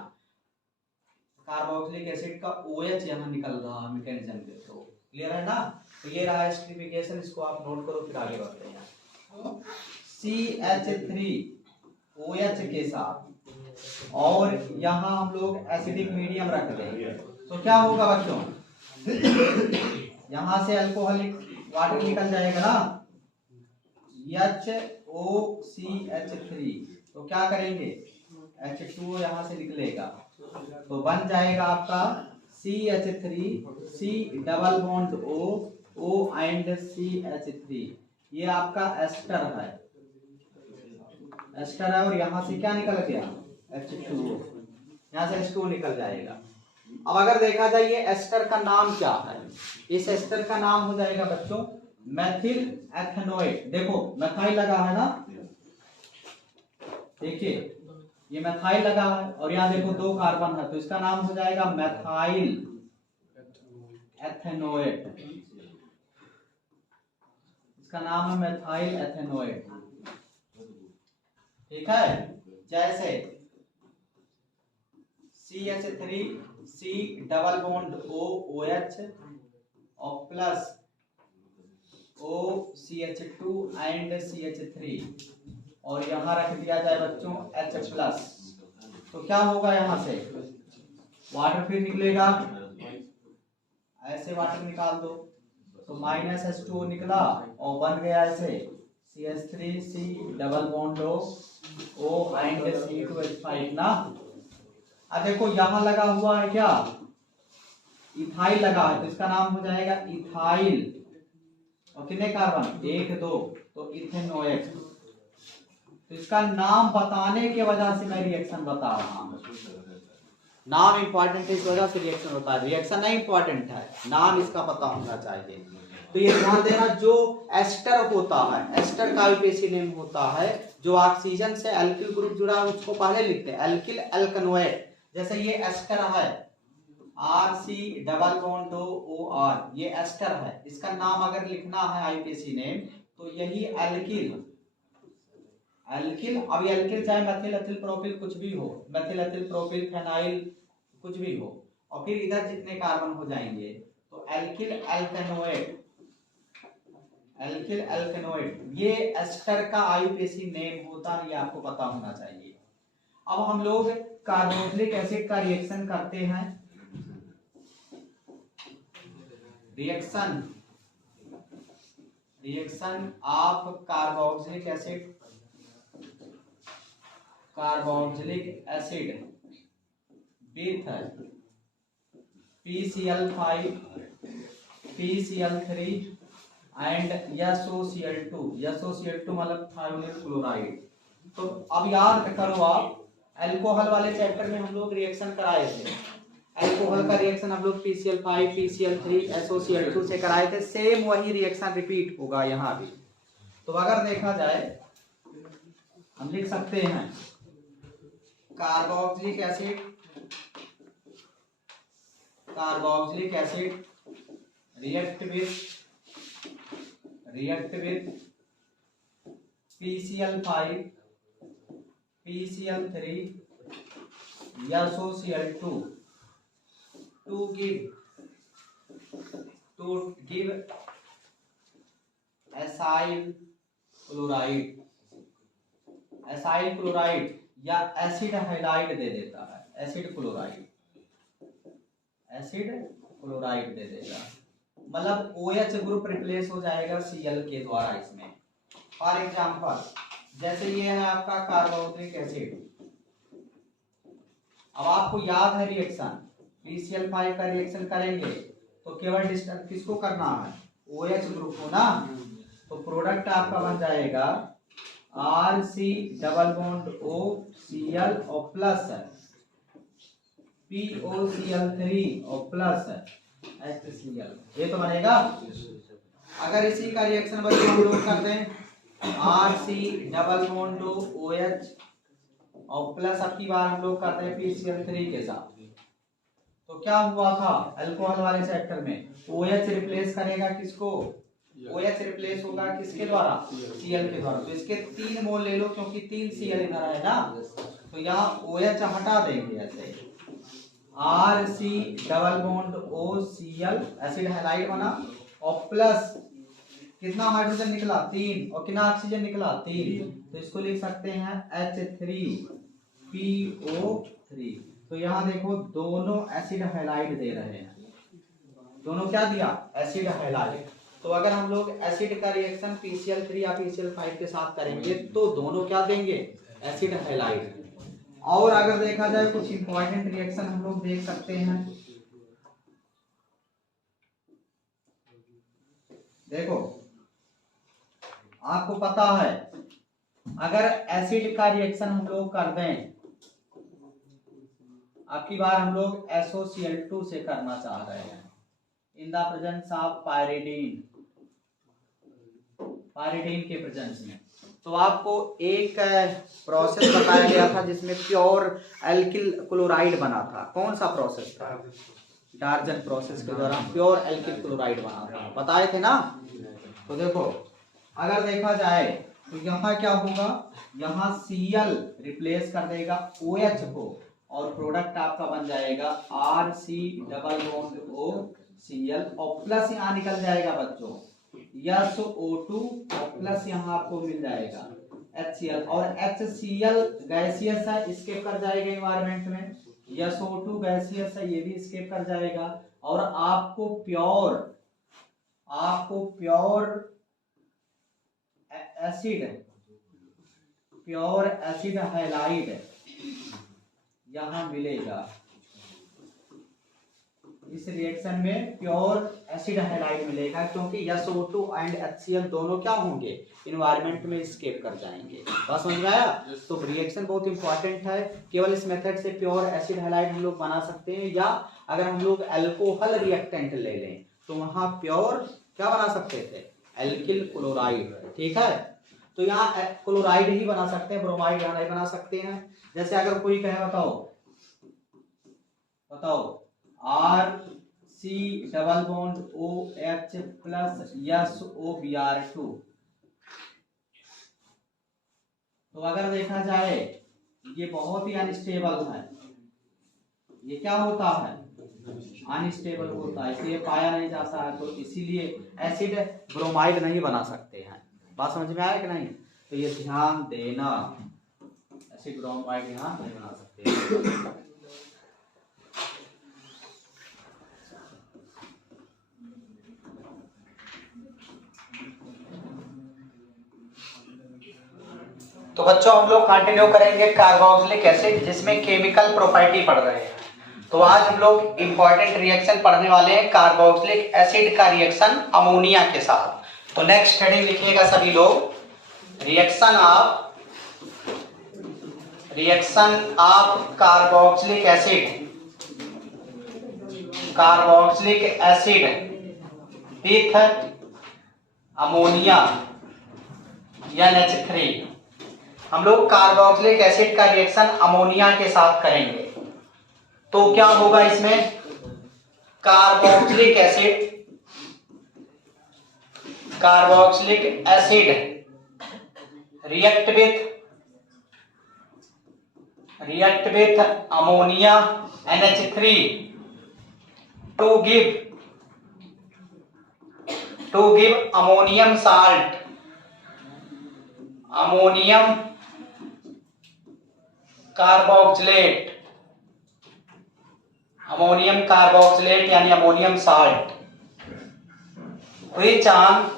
कार्बोक्सिलिक एसिड का OH यहाँ निकल रहा है मैकेनिज्म के थ्रू, क्लियर है ना? तो ये रहा एस्टरिफिकेशन, इसको आप नोट करो फिर आगे बढ़ते हैं। CH3OH के साथ और यहाँ हम लोग एसिडिक मीडियम रख देंगे तो क्या होगा बच्चों, यहाँ से अल्कोहलिक वाटर निकल जाएगा ना, HOCH3, तो क्या करेंगे H2O यहाँ से निकलेगा तो बन जाएगा आपका CH3C double bond O and CH3, ये आपका एस्टर है, एस्टर है। और यहाँ से क्या निकल गया H2O, यहाँ से H2O निकल जाएगा। अब अगर देखा जाए ये एस्टर का नाम क्या है, इस एस्टर का नाम हो जाएगा बच्चों मेथिल एथेनोएट। देखो मेथाइल लगा है ना, देखिए ये मेथाइल लगा है और यहाँ देखो 2 कार्बन है तो इसका नाम हो जाएगा मेथाइल एथेनोएट, इसका नाम है मेथाइल एथेनोएट, ठीक है। जैसे CH3C डबल बॉन्ड OOH और प्लस OCH2 एंड CH3 और यहाँ रख दिया जाए बच्चों H प्लस, तो क्या होगा यहाँ से वाटर फिर निकलेगा, ऐसे वाटर निकाल दो तो -H2O निकला और बन गया ऐसे CH3C double bond O and C2H5 ना। अब देखो यहाँ लगा हुआ है क्या इथाइल लगा है तो इसका नाम हो जाएगा इथाइल और कितने कार्बन 1 2 तो इथेनोएट। तो इसका नाम बताने के वजह से मैं रिएक्शन बता रहा हूँ, नाम इंपॉर्टेंट है इस वजह से रिएक्शन होता है, रिएक्शन नहीं इंपॉर्टेंट है, नाम इसका पता होना चाहिए। तो ये ध्यान देना जो एस्टर होता है, एस्टर का आईयूपीएसी नेम होता है, जो ऑक्सीजन से एल्किल ग्रुप जुड़ा है उसको पहले लिखते हैं एल्किल एल्कनोएट। जैसे ये एस्टर है RC डबल बॉन्ड OR, ये एस्टर है, इसका नाम अगर लिखना है आईयूपीएसी नेम तो यही एल्किल, एल्किल। अब एल्किल चाहे मेथिल एथिल प्रोपिल कुछ भी हो, मेथिल एथिल प्रोपिल फेनाइल कुछ भी हो, और फिर इधर जितने कार्बन हो जाएंगे तो एल्किल एल्केनोएट, एल्किल एल्केनोएट ये एस्टर का आईयूपीएसी नेम होता है, ये आपको पता होना चाहिए। अब हम लोग कार्बोक्सिलिक एसिड का रिएक्शन करते हैं, reaction of carboxylic acid, carboxylic acid with PCl5 PCl3 and SOCl2, SOCl2 मतलब थायोनिल क्लोराइड। तो अब याद करो आप अल्कोहल वाले चैप्टर में हम लोग रिएक्शन कराए थे, अल्कोहल का रिएक्शन हम लोग PCl5 PCl3 SOCl2 से कराए थे, सेम वही रिएक्शन रिपीट होगा यहाँ भी। तो अगर देखा जाए हम लिख सकते हैं carboxylic acid, carboxylic acid react with PCl5 PCl3 SOCl2 to give acyl chloride या एसिड हाइलाइड दे देता है, एसिड क्लोराइड दे देगा, मतलब OH ग्रुप रिप्लेस हो जाएगा Cl के द्वारा इसमें। फॉर एग्जांपल जैसे ये है आपका कार्बोक्सिलिक एसिड, अब आपको याद है रिएक्शन PCl5 का रिएक्शन करेंगे तो केवल डिस्टर्ब किसको करना है OH ग्रुप को ना, तो प्रोडक्ट आपका बन जाएगा RC डबल बॉन्ड OCl और प्लस POCl3 और प्लस HCl, ये तो बनेगा। अगर इसी का रिएक्शन बच्चों हम लोग करते हैं RC डबल बॉन्ड OH और प्लस अब की बार हम लोग करते हैं PCl3 के साथ, तो क्या हुआ था अल्कोहल वाले चैप्टर में OH रिप्लेस करेगा किसको, OH रिप्लेस होगा किसके द्वारा Cl के द्वारा। तो इसके 3 मोल ले लो क्योंकि 3 Cl इधर है ना, तो यहाँ OH हटा देंगे ऐसे RC double bond OCl acid halide बना और प्लस कितना हाइड्रोजन निकला 3 और कितना ऑक्सीजन निकला 3, तो इसको लिख सकते हैं H3PO3। तो यहाँ देखो दोनों एसिड हैलाइड दे रहे हैं, दोनों क्या दिया एसिड हैलाइड। तो अगर हम लोग एसिड का रिएक्शन PCl3 या PCl5 के साथ करेंगे तो दोनों क्या देंगे एसिड हैलाइड। और अगर देखा जाए कुछ इंपॉर्टेंट रिएक्शन हम लोग देख सकते हैं, देखो आपको पता है अगर एसिड का रिएक्शन हम लोग कर दें, आपकी बार हम लोग SOCl2 से करना चाह रहे हैं in the presence of pyridine, pyridine के प्रेजेंस में, तो आपको एक प्रोसेस बताया गया था जिसमें प्योर एल्किल क्लोराइड बना था। कौन सा प्रोसेस था? डार्जन प्रोसेस के दौरान प्योर एल्किल क्लोराइड बना था, बताए थे ना। तो देखो अगर देखा जाए तो यहाँ क्या होगा, यहाँ Cl रिप्लेस कर देगा OH को और प्रोडक्ट आपका बन जाएगा RC+O Cl और प्लस यहाँ निकल जाएगा बच्चों SO2 और प्लस यहाँ आपको मिल जाएगा HCl, और HCl गैसियस है स्केप कर जाएगा एनवायरनमेंट में, SO2 गैसियस है ये भी स्केप कर जाएगा, और आपको प्योर एसिड हैलाइड यहाँ मिलेगा। इस रिएक्शन में प्योर एसिड हैलाइड मिलेगा क्योंकि SO2 एंड HCl दोनों क्या होंगे इन्वायरमेंट में स्केप कर जाएंगे। बात समझ में आया? तो रिएक्शन बहुत इंपॉर्टेंट है, केवल इस मेथड से प्योर एसिड हैलाइड हम लोग बना सकते हैं, या अगर हम लोग अल्कोहल रिएक्टेंट ले लें तो वहां प्योर क्या बना सकते थे एल्किल क्लोराइड। ठीक है, तो यहाँ क्लोराइड ही बना सकते हैं, ब्रोमाइड यहाँ नहीं बना सकते हैं। जैसे अगर कोई कहे बताओ RC+OH+SOBr2, तो अगर देखा जाए ये बहुत ही अनस्टेबल है, ये क्या होता है अनस्टेबल होता है, इसलिए पाया नहीं जाता है, तो इसीलिए एसिड ब्रोमाइड नहीं बना सकते हैं। बात समझ में आया कि नहीं? तो ये ध्यान देना, एसिड ब्रोमाइड यहाँ नहीं बना सकते हैं। तो बच्चों हम लोग कंटिन्यू करेंगे कार्बोक्सिलिक एसिड जिसमें केमिकल प्रॉपर्टी पढ़ रहे हैं। तो आज हम लोग इंपॉर्टेंट रिएक्शन पढ़ने वाले हैं कार्बोक्सिलिक एसिड का रिएक्शन अमोनिया के साथ। तो नेक्स्ट हेडिंग लिखिएगा सभी लोग, reaction of carboxylic acid with ammonia NH3। हम लोग कार्बोक्सिलिक एसिड का रिएक्शन अमोनिया के साथ करेंगे। तो क्या होगा इसमें, carboxylic acid react with ammonia NH3 to give ammonium carboxylate यानी ammonium salt, which on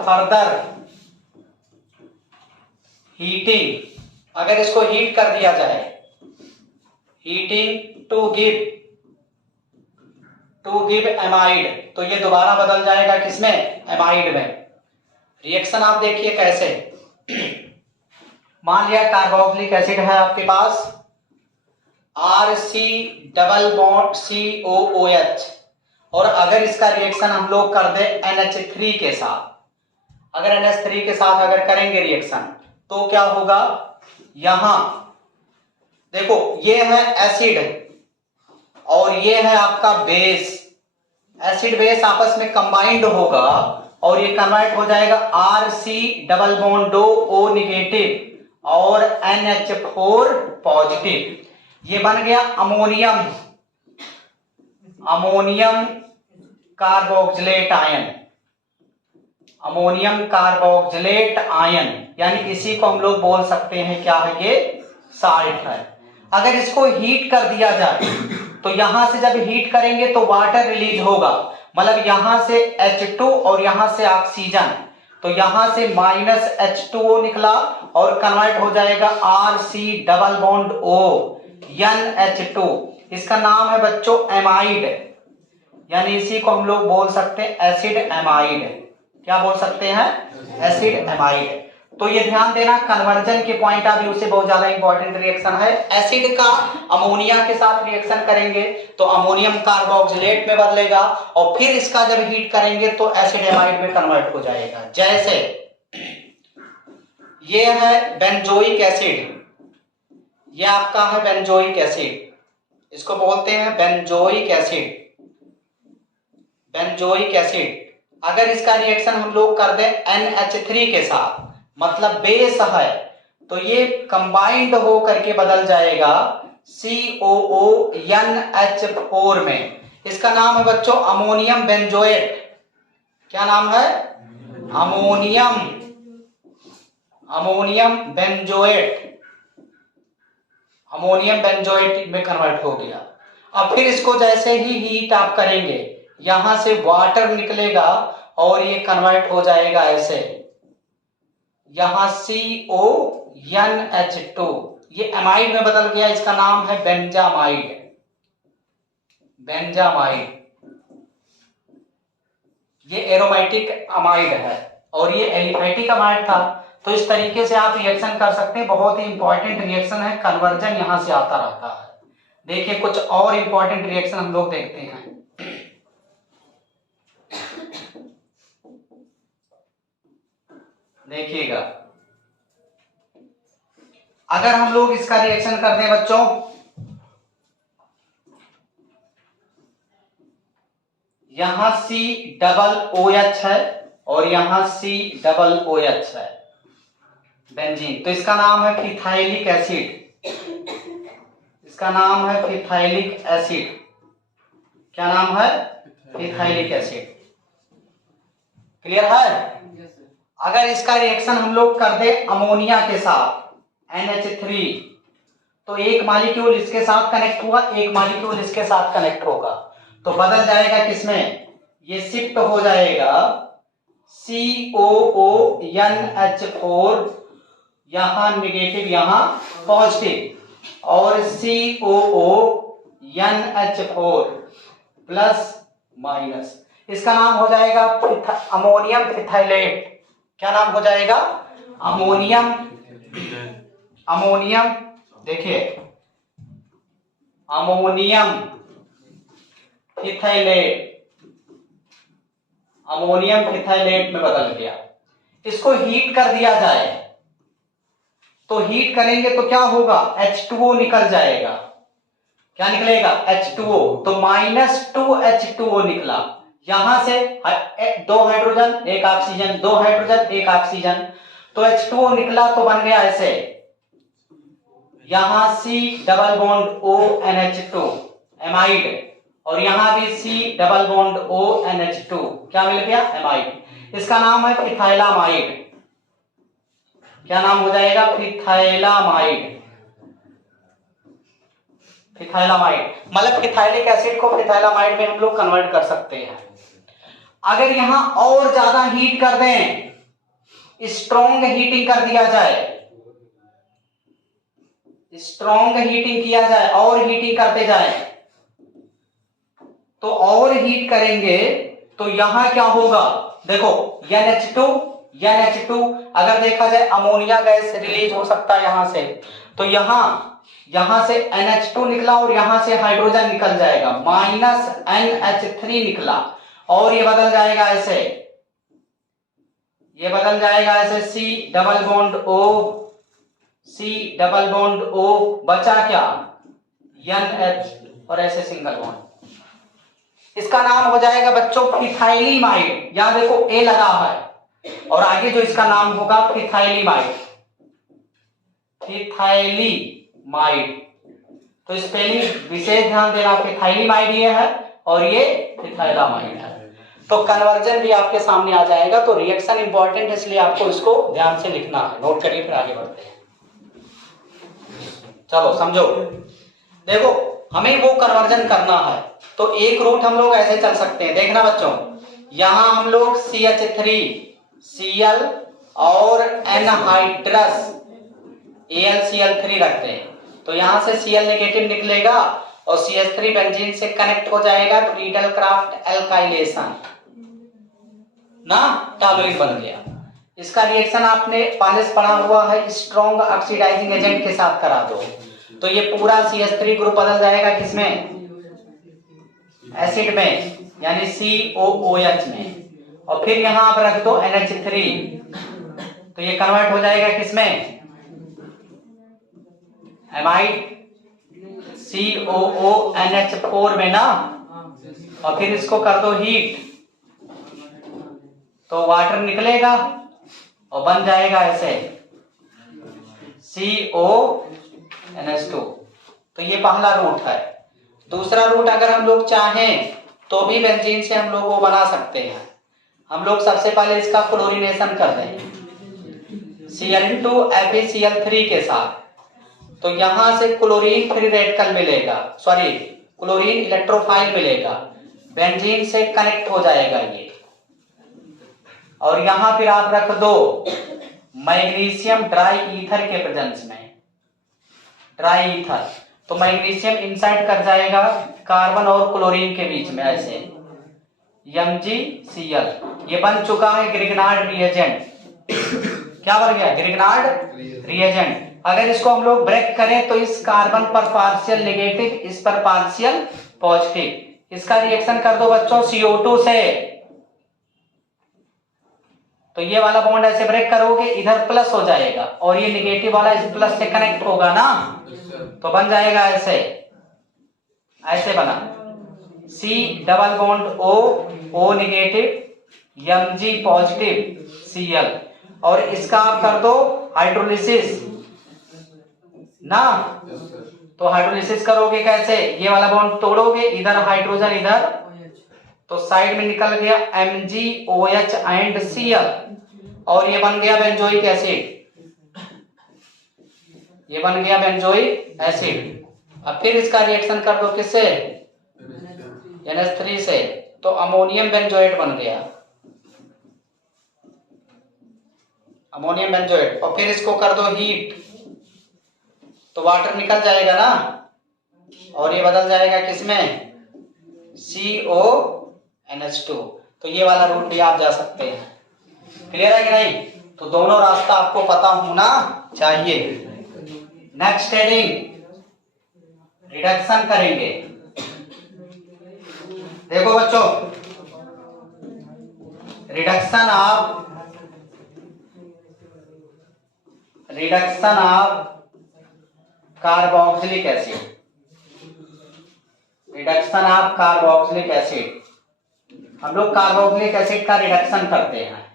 further heating, अगर इसको हीट कर दिया जाए, हीटिंग टू गिव एमाइड, तो ये दोबारा बदल जाएगा किसमें एमाइड में। रिएक्शन आप देखिए कैसे, मान लिया कार्बोक्सिलिक एसिड है आपके पास RC+COOH, और अगर इसका रिएक्शन हम लोग कर दे NH3 के साथ, अगर NH3 के साथ अगर करेंगे रिएक्शन तो क्या होगा, यहां देखो ये है एसिड और ये है आपका बेस, एसिड बेस आपस में कंबाइंड होगा और ये कन्वर्ट हो जाएगा RC+O नेगेटिव और NH4 पॉजिटिव, ये बन गया ammonium carboxylate ion, ammonium carboxylate ion, यानी इसी को हम लोग बोल सकते हैं क्या है, ये साल्ट है। अगर इसको हीट कर दिया जाए तो यहां से जब हीट करेंगे तो वाटर रिलीज होगा, मतलब यहां से H2 और यहां से ऑक्सीजन, तो यहां से माइनस H2O निकला और कन्वर्ट हो जाएगा RC double bond O NH2। इसका नाम है बच्चों एमाइड, यानी इसी को हम लोग बोल सकते हैं एसिड एमाइड। क्या बोल सकते हैं, एसिड एमाइड। तो ये ध्यान देना, कन्वर्जन के पॉइंट ऑफ व्यू से बहुत ज्यादा इंपॉर्टेंट रिएक्शन है। एसिड का अमोनिया के साथ रिएक्शन करेंगे तो अमोनियम कार्बोक्सिलेट में बदलेगा और फिर इसका जब हीट करेंगे तो एसिड एमाइड में कन्वर्ट हो जाएगा। जैसे ये है बेंजोइक एसिड, ये आपका है बेंजोइक एसिड, इसको बोलते हैं बेंजोइक एसिड। बेंजोइक एसिड अगर इसका रिएक्शन हम लोग कर दें NH3 के साथ, मतलब बेस है, तो ये कंबाइंड हो करके बदल जाएगा COONH4 में। इसका नाम है बच्चों अमोनियम बेंजोएट। क्या नाम है, अमोनियम बेंजोएट। अमोनियम बेंजोएट में कन्वर्ट हो गया। अब फिर इसको जैसे ही हीट आप करेंगे, यहां से वाटर निकलेगा और ये कन्वर्ट हो जाएगा ऐसे, यहां CONH2, ये एमाइड में बदल गया, इसका नाम है बेंजामाइड। बेंजामाइड ये एरोमेटिक अमाइड है और ये एलिफेटिक अमाइड था। तो इस तरीके से आप रिएक्शन कर सकते हैं, बहुत ही इंपॉर्टेंट रिएक्शन है, कन्वर्जन यहां से आता रहता है। देखिए कुछ और इंपॉर्टेंट रिएक्शन हम लोग देखते हैं। देखिएगा, अगर हम लोग इसका रिएक्शन करते हैं बच्चों, यहां COOH है और यहां COOH है, बेंजीन, तो इसका नाम है फिथाइलिक एसिड। इसका नाम है फिथाइलिक एसिड। क्या नाम है, फिथाइलिक एसिड। क्लियर है। अगर इसका रिएक्शन हम लोग कर दे अमोनिया के साथ NH3, तो एक मॉलिक्यूल इसके साथ कनेक्ट हुआ, एक मॉलिक्यूल इसके साथ कनेक्ट होगा, तो बदल जाएगा किसमें, ये शिफ्ट हो जाएगा COONH4, यहां निगेटिव यहां पॉजिटिव, और COONH4 प्लस माइनस, इसका नाम हो जाएगा अमोनियम फिथाइलेट। क्या नाम हो जाएगा, अमोनियम देखिए अमोनियम फिथाइलेट, अमोनियम फिथाइलेट में बदल गया। इसको हीट कर दिया जाए तो हीट करेंगे तो क्या होगा, H2O निकल जाएगा। क्या निकलेगा, H2O, तो -2H2O निकला। यहां से 2 हाइड्रोजन 1 ऑक्सीजन, 2 हाइड्रोजन 1 ऑक्सीजन, तो H2O निकला तो बन गया ऐसे, यहां C double bond O NH2 amide, और यहां भी C double bond O NH2, क्या मिल गया, एमाइड। इसका नाम है फिथाइलामाइड। क्या नाम हो जाएगा, फिथाइलामाइड। फिथाइलामाइड मतलब फिथाइलिक एसिड को फिथाइलामाइड में हम लोग कन्वर्ट कर सकते हैं। अगर यहां और ज्यादा हीट कर दें, स्ट्रॉन्ग हीटिंग कर दिया जाए, स्ट्रॉन्ग हीटिंग किया जाए और हीटिंग करते जाए, तो और हीट करेंगे तो यहां क्या होगा, देखो NH2 अगर देखा जाए अमोनिया गैस रिलीज हो सकता है यहां से, तो यहां से NH2 निकला और यहां से हाइड्रोजन निकल जाएगा, -NH3 निकला और ये बदल जाएगा ऐसे, ये बदल जाएगा ऐसे C डबल बॉन्ड O, बचा क्या, NH और ऐसे सिंगल बॉन्ड। इसका नाम हो जाएगा बच्चों फिथाइलीमाइड। यहां देखो A लगा है और आगे जो इसका नाम होगा फिथाइलीमाइड। तो स्पेलिंग विशेष ध्यान देना, फिथाइलीमाइड ये है और ये फिथाइलामाइड है। तो कन्वर्जन भी आपके सामने आ जाएगा। तो रिएक्शन इंपॉर्टेंट है, इसलिए आपको इसको ध्यान से लिखना है। नोट करिए, फिर आगे बढ़ते हैं। चलो समझो, देखो हमें वो कन्वर्जन करना है, तो एक रूट हम लोग ऐसे चल सकते हैं। देखना बच्चों, यहां हम लोग CH3 Cl और एनहाइड्रस AlCl3 रखते हैं, तो यहां से Cl नेगेटिव निकलेगा और CH3 बेंजीन से कनेक्ट हो जाएगा, तो रीडल क्राफ्ट एल्काइलेशन ना, टॉलुइन बन गया। इसका रिएक्शन आपने पहले से पढ़ा हुआ है, स्ट्रॉन्ग ऑक्सीडाइजिंग एजेंट के साथ करा दो, तो ये पूरा CH3 ग्रुप बदल जाएगा किसमें, एसिड में, यानी COOH में, और फिर यहां आप रख दो NH3, तो ये कन्वर्ट हो जाएगा किसमें, एमाइड COONH4 में ना, और फिर इसको कर दो हीट, तो वाटर निकलेगा और बन जाएगा ऐसे CONH2। तो ये पहला रूट है। दूसरा रूट अगर हम लोग चाहें तो भी बेंजीन से हम लोग वो बना सकते हैं। हम लोग सबसे पहले इसका क्लोरीनेशन कर दें Cl2FeCl3 के साथ, तो यहां से क्लोरीन फ्री रेडिकल मिलेगा, सॉरी क्लोरीन इलेक्ट्रोफाइल मिलेगा, बेंजीन से कनेक्ट हो जाएगा ये, और यहां फिर आप रख दो मैग्नीशियम ड्राई ईथर के प्रेजेंस में, ड्राई ईथर, तो मैग्नीशियम इंसर्ट कर जाएगा कार्बन और क्लोरीन के बीच में ऐसे MgCl। ये बन चुका है ग्रिग्नार्ड रिएजेंट। क्या बन गया, ग्रिग्नार्ड रिएजेंट। अगर इसको हम लोग ब्रेक करें तो इस कार्बन पर पार्शियल नेगेटिव, इस पर पार्शियल पॉजिटिव, इसका रिएक्शन कर दो बच्चों CO2 से, तो ये वाला बॉन्ड ऐसे ब्रेक करोगे, इधर प्लस हो जाएगा और ये नेगेटिव वाला इस प्लस से कनेक्ट होगा ना, तो बन जाएगा ऐसे, ऐसे बना C double bond O negative Mg positive Cl, और इसका आप कर दो हाइड्रोलिसिस ना, तो हाइड्रोलिसिस करोगे कैसे, ये वाला बॉन्ड तोड़ोगे, इधर हाइड्रोजन इधर, तो साइड में निकल गया MgOH एंड Cl, और ये बन गया बेंजोइक एसिड, ये बन गया बेंजोइक एसिड। अब फिर इसका रिएक्शन कर दो किससे, NH3 से, तो अमोनियम बेंजोएट बन गया, अमोनियम बेंजोएट, और फिर इसको कर दो हीट, तो वाटर निकल जाएगा ना, और ये बदल जाएगा किसमें, CONH2। तो ये वाला रूट भी आप जा सकते हैं। क्लियर है कि नहीं, तो दोनों रास्ता आपको पता होना चाहिए। नेक्स्ट हेडिंग रिडक्शन करेंगे। देखो बच्चों, reduction of carboxylic acid, reduction of carboxylic acid. हम लोग कार्बोक्सिलिक एसिड का रिडक्शन करते हैं।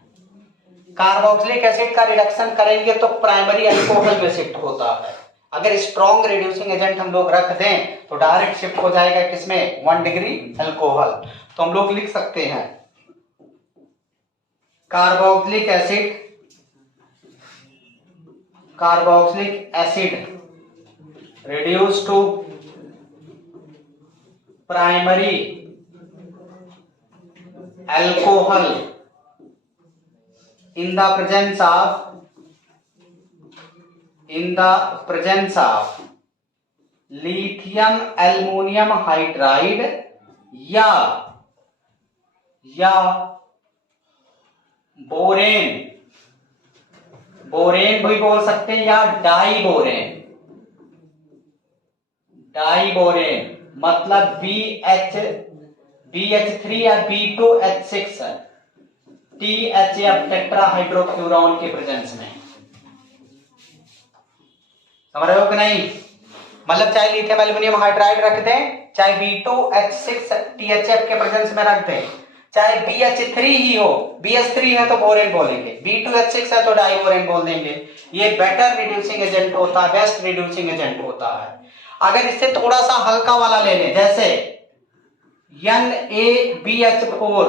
कार्बोक्सिलिक एसिड का रिडक्शन करेंगे तो प्राइमरी अल्कोहल में शिफ्ट होता है। अगर स्ट्रॉन्ग रिड्यूसिंग एजेंट हम लोग रख दें तो डायरेक्ट शिफ्ट हो जाएगा किसमें, 1 डिग्री अल्कोहल। तो हम लोग लिख सकते हैं carboxylic acid reduced to primary alcohol in the presence of lithium aluminum hydride या बोरेन भी बोल सकते हैं, या डाइबोरेन मतलब BH3 या B2H6 THF टेट्राहाइड्रोक्यूरॉन के प्रेजेंस में। समझ रहे हो कि नहीं, मतलब चाहे लिथियम एल्युमिनियम हाइड्राइड रख दें, चाहे B2H6 THF के प्रेजेंस में रख दें, चाहे BH3 ही हो, BH3 है तो बोरेन बोलेंगे, B2H6 है तो डाइबोरेन बोल देंगे। ये बेटर रिड्यूसिंग एजेंट होता है, बेस्ट रिड्यूसिंग एजेंट होता है। अगर इससे थोड़ा सा हल्का वाला ले लें, जैसे NaBH4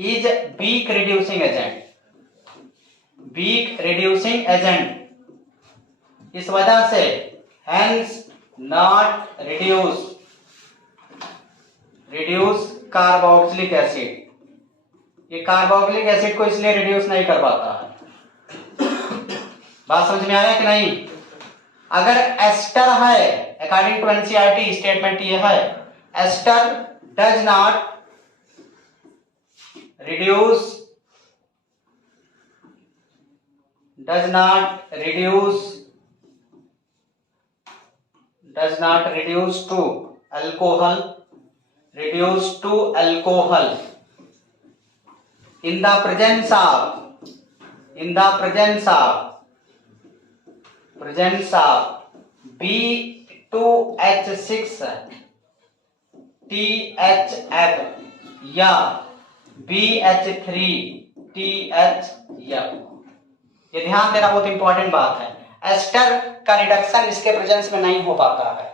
is weak reducing agent, weak reducing agent, इस वजह से hence not reduce carboxylic acid, ये कार्बोक्सिलिक एसिड को इसलिए रिड्यूस नहीं कर पाता है। बात समझ में आया कि नहीं? अगर एस्टर है, अकॉर्डिंग टू एनसीईआरटी स्टेटमेंट ये है, ester does not reduce to alcohol in the presence of B2H6 THF या BH3 THF। ये ध्यान देना बहुत इंपॉर्टेंट बात है, एस्टर का रिडक्शन इसके प्रेजेंस में नहीं हो पाता है।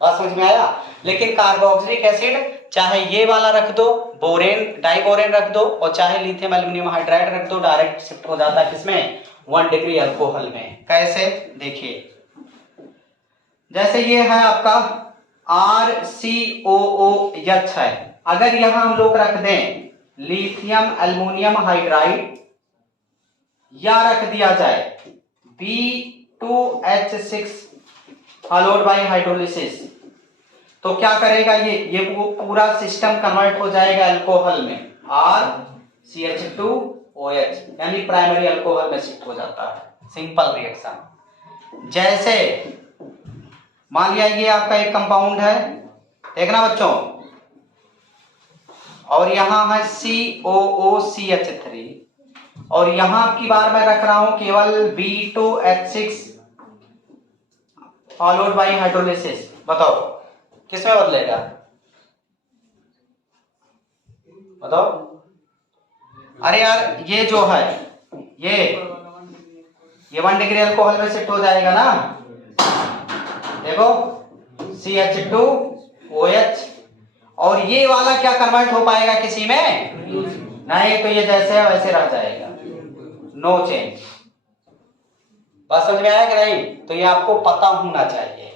बात समझ में आया? लेकिन कार्बोक्सिलिक एसिड चाहे ये वाला रख दो, बोरेन डाइबोरेन रख दो, और चाहे लिथियम एल्युमिनियम हाइड्राइड रख दो, डायरेक्ट शिफ्ट हो जाता है किसमें? 1 डिग्री अल्कोहल में। कैसे? देखिए, जैसे ये है आपका RCOOH है, अगर यहां हम लोग रख दें लिथियम एल्युमिनियम हाइड्राइड या रख दिया जाए B2H6 फॉलोड बाय हाइड्रोलिसिस, तो क्या करेगा ये पूरा सिस्टम कन्वर्ट हो जाएगा अल्कोहल में, RCH2OH, यानी प्राइमरी अल्कोहल में शिफ्ट हो जाता है। Simple reaction. जैसे मान लिया ये आपका एक कंपाउंड है, देखना बच्चों, और यहां है COOCH3, और यहां की बार मैं रख रहा हूं केवल B2H6 फॉलोड बाय हाइड्रोलिसिस। बताओ किसमें बदलेगा? बताओ। अरे यार ये जो है ये 1 डिग्री अल्कोहल में शिफ्ट हो जाएगा ना। देखो CH2OH, और ये वाला क्या कन्वर्ट हो पाएगा किसी में? नहीं, तो ये जैसे है वैसे रह जाएगा, नो चेंज। बात समझ में आया कि नहीं? तो ये आपको पता होना चाहिए,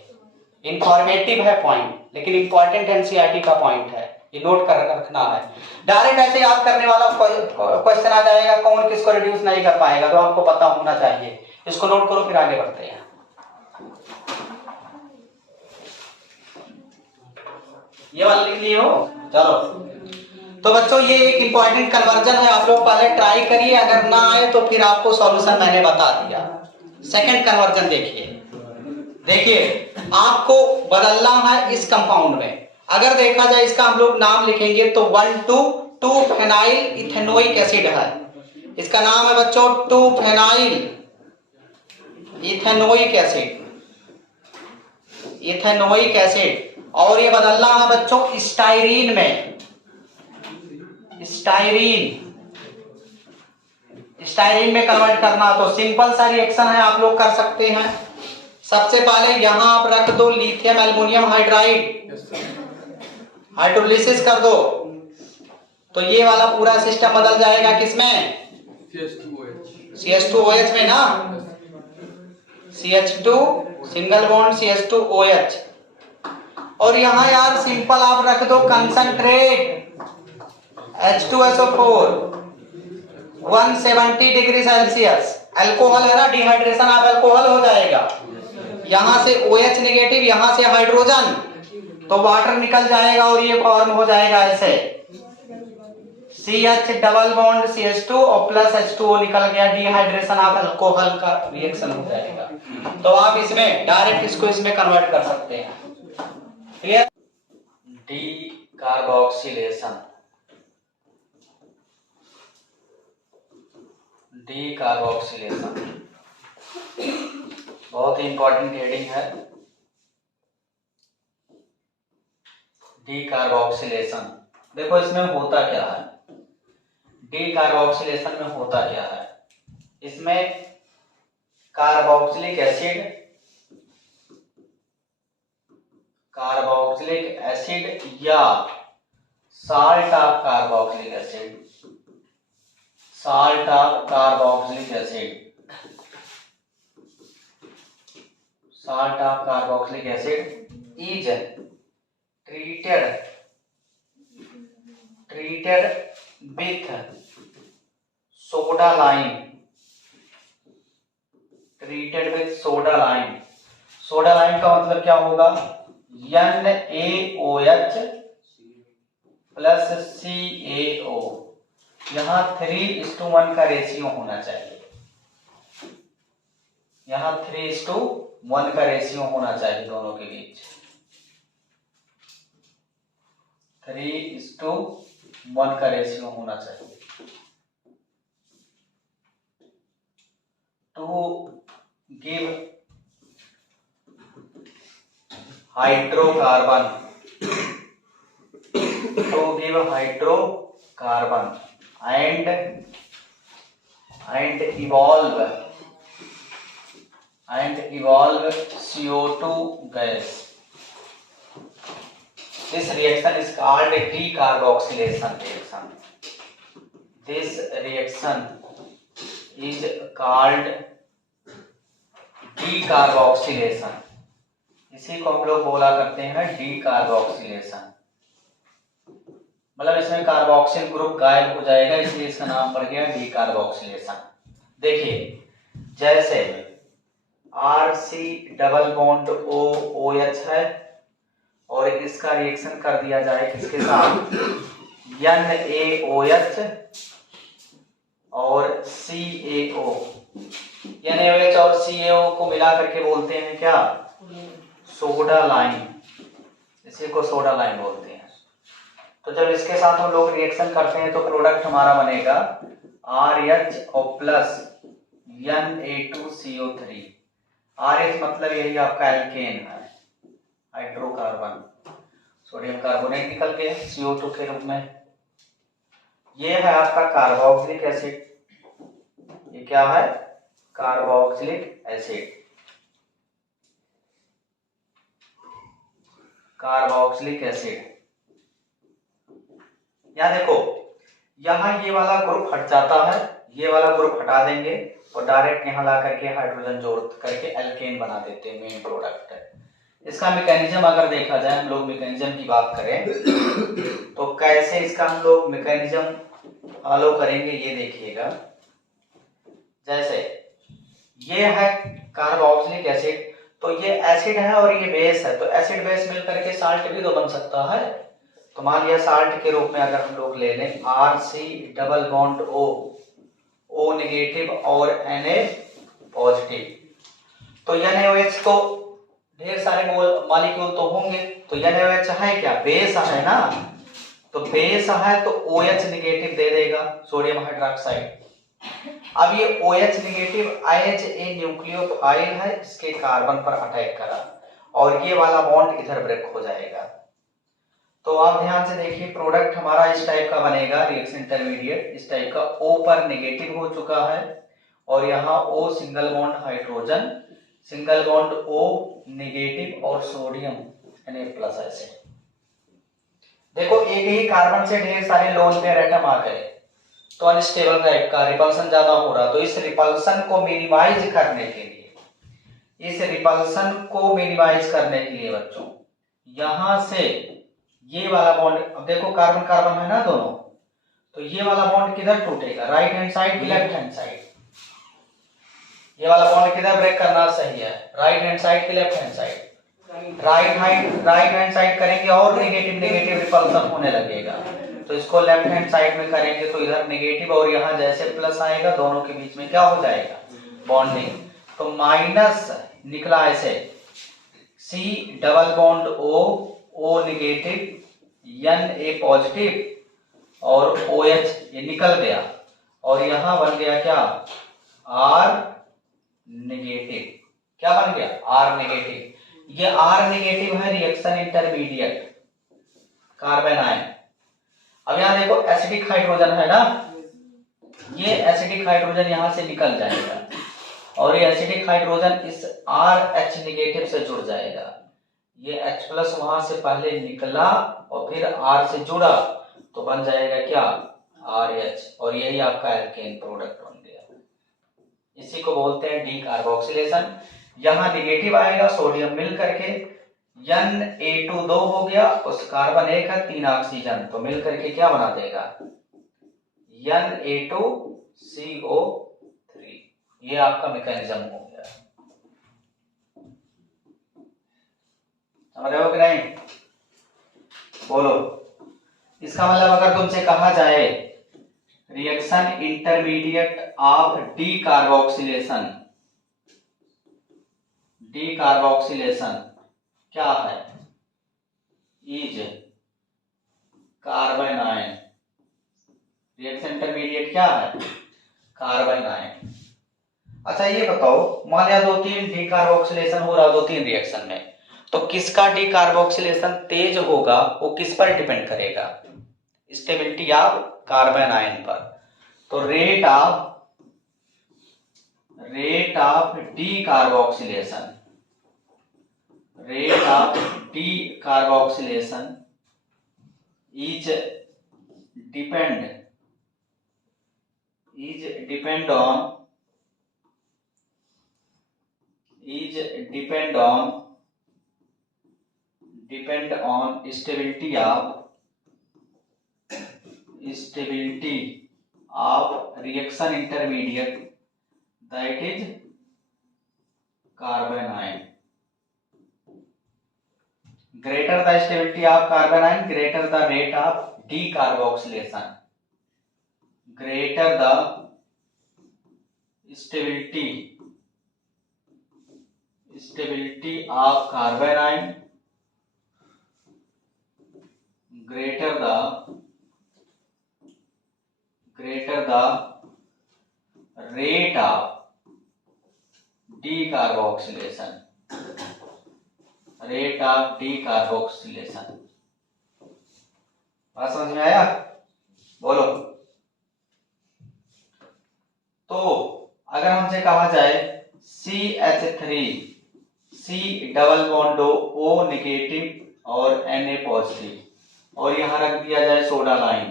इंफॉर्मेटिव है पॉइंट, लेकिन इंपॉर्टेंट एनसीईआरटी का पॉइंट है, ये नोट कर रखना है। डायरेक्ट ऐसे याद करने वाला क्वेश्चन आ जाएगा, कौन किसको रिड्यूस नहीं कर पाएगा, तो आपको पता होना चाहिए। इसको नोट करो, फिर आगे बढ़ते हैं। ये वाला लिख लिए हो? चलो, तो बच्चों ये एक इंपॉर्टेंट कन्वर्जन है, आप लोग पहले ट्राई करिए, अगर ना आए तो फिर आपको सॉल्यूशन मैंने बता दिया। सेकंड कन्वर्जन देखिए आपको बदलना है इस कंपाउंड में। अगर देखा जाए इसका हम लोग नाम लिखेंगे तो 1,2,2-फेनाइल इथेनोइक एसिड है, इसका नाम है बच्चों 2-फेनाइल इथेनोइक एसिड, और ये बदलना है बच्चों स्टाइरीन में, स्टाइरीन में कन्वर्ट करना। तो सिंपल सा रिएक्शन है, आप लोग कर सकते हैं। सबसे पहले यहां आप रख दो लिथियम एल्युमिनियम हाइड्राइड, हाइड्रोलिसिस कर दो, तो ये वाला पूरा सिस्टम बदल जाएगा किसमें? CH2OH में ना, CH2 सिंगल बॉन्ड CH2OH, और यहां यार सिंपल आप रख दो concentrate H2SO4 170 degree Celsius. Alcohol है ना, डिहाइड्रेशन आप अल्कोहल हो जाएगा, यहां से OH नेगेटिव, यहां से हाइड्रोजन, तो वाटर निकल जाएगा और ये फॉर्म हो जाएगा ऐसे CH डबल बॉन्ड CH2 और प्लस H2O निकल गया, डिहाइड्रेशन ऑफ अल्कोहल का रिएक्शन हो जाएगा। तो आप इसमें डायरेक्ट इसको इसमें कन्वर्ट कर सकते हैं। क्लियर? डीकार्बोक्सिलेशन, बहुत ही इंपॉर्टेंट हेडिंग है। डीकार्बोक्सिलेशन, देखो इसमें होता क्या है, डीकार्बोक्सिलेशन में होता क्या है, इसमें कार्बोक्सिलिक एसिड या salt of carboxylic acid salt of carboxylic acid, salt of carboxylic acid is treated with soda lime, treated with soda lime. Soda lime का मतलब क्या होगा? NaOH प्लस CaO, यहाँ 3:1 का रेशियो होना चाहिए, यहाँ 3:1 का रेशियो होना चाहिए दोनों के बीच, 3:1 का रेशियो होना चाहिए। To give hydrocarbon, to give hydrocarbon and evolve CO2 gas. This reaction is called decarboxylation reaction. This reaction is called decarboxylation. इसी को हम लोग बोला करते हैं डीकार्बोक्सिलेशन, मतलब इसमें कार्बोक्सिल ग्रुप गायब हो जाएगा, इसलिए इसका नाम पड़ गया डीकार्बोक्सिलेशन। देखिए जैसे RC डबल बॉन्ड OH है और इसका रिएक्शन कर दिया जाए किसके साथ? NaOH और CaO, NaOH और CaO को मिला करके बोलते हैं क्या? सोडा लाइम, इसी को सोडा लाइम बोलते हैं। तो जब इसके साथ हम लोग रिएक्शन करते हैं तो प्रोडक्ट हमारा बनेगा RH और प्लस Na2CO3। RH मतलब यही आपका एल्केन है, हाइड्रोकार्बन, सोडियम कार्बोनेट निकल के CO2 के रूप में। ये है आपका कार्बोक्सिलिक एसिड, ये क्या है? Carboxylic acid, carboxylic acid. यहां देखो, यहां ये वाला ग्रुप हट जाता है, ये वाला ग्रुप हटा देंगे और डायरेक्ट यहां ला करके हाइड्रोजन जोड़ करके एल्केन बना देते हैं, मेन प्रोडक्ट है। इसका मैकेनिज्म अगर देखा जाए, हम लोग मैकेनिज्म की बात करें तो कैसे इसका हम लोग मैकेनिज्म फॉलो करेंगे ये देखिएगा। जैसे ये है कार्बोक्सिलिक एसिड, तो ये एसिड है और ये बेस है, तो एसिड बेस मिल करके साल्ट भी तो बन सकता है। तो मान लिया साल्ट के रूप में अगर हम लोग ले लें RC double bond O negative और Na पॉजिटिव, तो NaOH तो ढेर सारे मॉलिक्यूल तो होंगे, तो NaOH है क्या? बेस है ना, तो बेस है तो OH नेगेटिव दे देगा, सोडियम हाइड्रोक्साइड। अब ये OH negative as a nucleophile है, इसके कार्बन पर अटैक करा और ये वाला बॉन्ड इधर ब्रेक हो जाएगा। तो आप ध्यान से देखिए, प्रोडक्ट हमारा इस टाइप का बनेगा, रिएक्शन इंटरमीडिएट इस टाइप का। O पर नेगेटिव हो चुका है और यहाँ O single bond hydrogen, single bond O negative और सोडियम Na+ ऐसे। देखो एक ही कार्बन से ढेर सारे लोन पेयर एटम आ गए तो अनस्टेबल टाइप का रिपल्सन ज्यादा हो रहा, तो इस रिपल्सन को मिनिमाइज करने के लिए, इस रिपल्सन को मिनिमाइज करने के लिए बच्चों यहां से ये वाला बॉन्ड, अब देखो कार्बन कार्बन है ना दोनों, तो ये वाला बॉन्ड किधर टूटेगा? राइट हैंड साइड की लेफ्ट हैंड साइड? ये वाला बॉन्ड किधर ब्रेक करना सही है? राइट हैंड साइड की left hand side? Right hand side करेंगे और नेगेटिव नेगेटिव रिपल्सन होने लगेगा, तो इसको लेफ्ट हैंड साइड में करेंगे तो इधर नेगेटिव और यहाँ जैसे प्लस आएगा, दोनों के बीच में क्या हो जाएगा? बॉन्डिंग। तो माइनस निकला ऐसे, C double bond O negative Na positive और OH ये निकल गया और यहाँ बन गया क्या? R negative. क्या बन गया? R negative. ये R नेगेटिव है रिएक्शन इंटरमीडिएट कार्बन आयन। अब यहाँ देखो एसिडिक हाइड्रोजन है ना, ये एसिडिक हाइड्रोजन यहाँ से निकल जाएगा और ये एसिडिक हाइड्रोजन इस RH नेगेटिव से जुड़ जाएगा। ये H+ वहां से पहले निकला और फिर R से जुड़ा तो बन जाएगा क्या? RH, और यही आपका एल्केन प्रोडक्ट बन गया। इसी को बोलते हैं डी कार्बोक्सिलेशन। यहाँ निगेटिव आएगा, सोडियम मिल करके Na2 हो गया, उस कार्बन 1 है 3 ऑक्सीजन, तो मिल करके क्या बना देगा Na2CO3। ये आपका मैकेनिज्म हो गया, समझ रहे हो कि नहीं? बोलो। इसका मतलब अगर तुमसे कहा जाए reaction intermediate of D carboxylation क्या है? Is carbon ion. Reaction intermediate क्या है? Carbon ion. अच्छा ये बताओ, मान लिया 2-3 डी कार्बोक्सिलेशन हो रहा 2-3 रिएक्शन में, तो किसका डी कार्बोक्सिलेशन तेज होगा वो किस पर डिपेंड करेगा? स्टेबिलिटी ऑफ कार्बन आयन पर। तो rate of D carboxylation is depend on stability of reaction intermediate, that is carbon ion. Greater the stability of carbon ion, greater the rate of decarboxylation. Greater the stability of carbon ion, greater the rate of decarboxylation. बात समझ में आया? बोलो। तो अगर हमसे कहा जाए CH3 C double bond O negative और Na पॉजिटिव, और यहां रख दिया जाए सोडा लाइन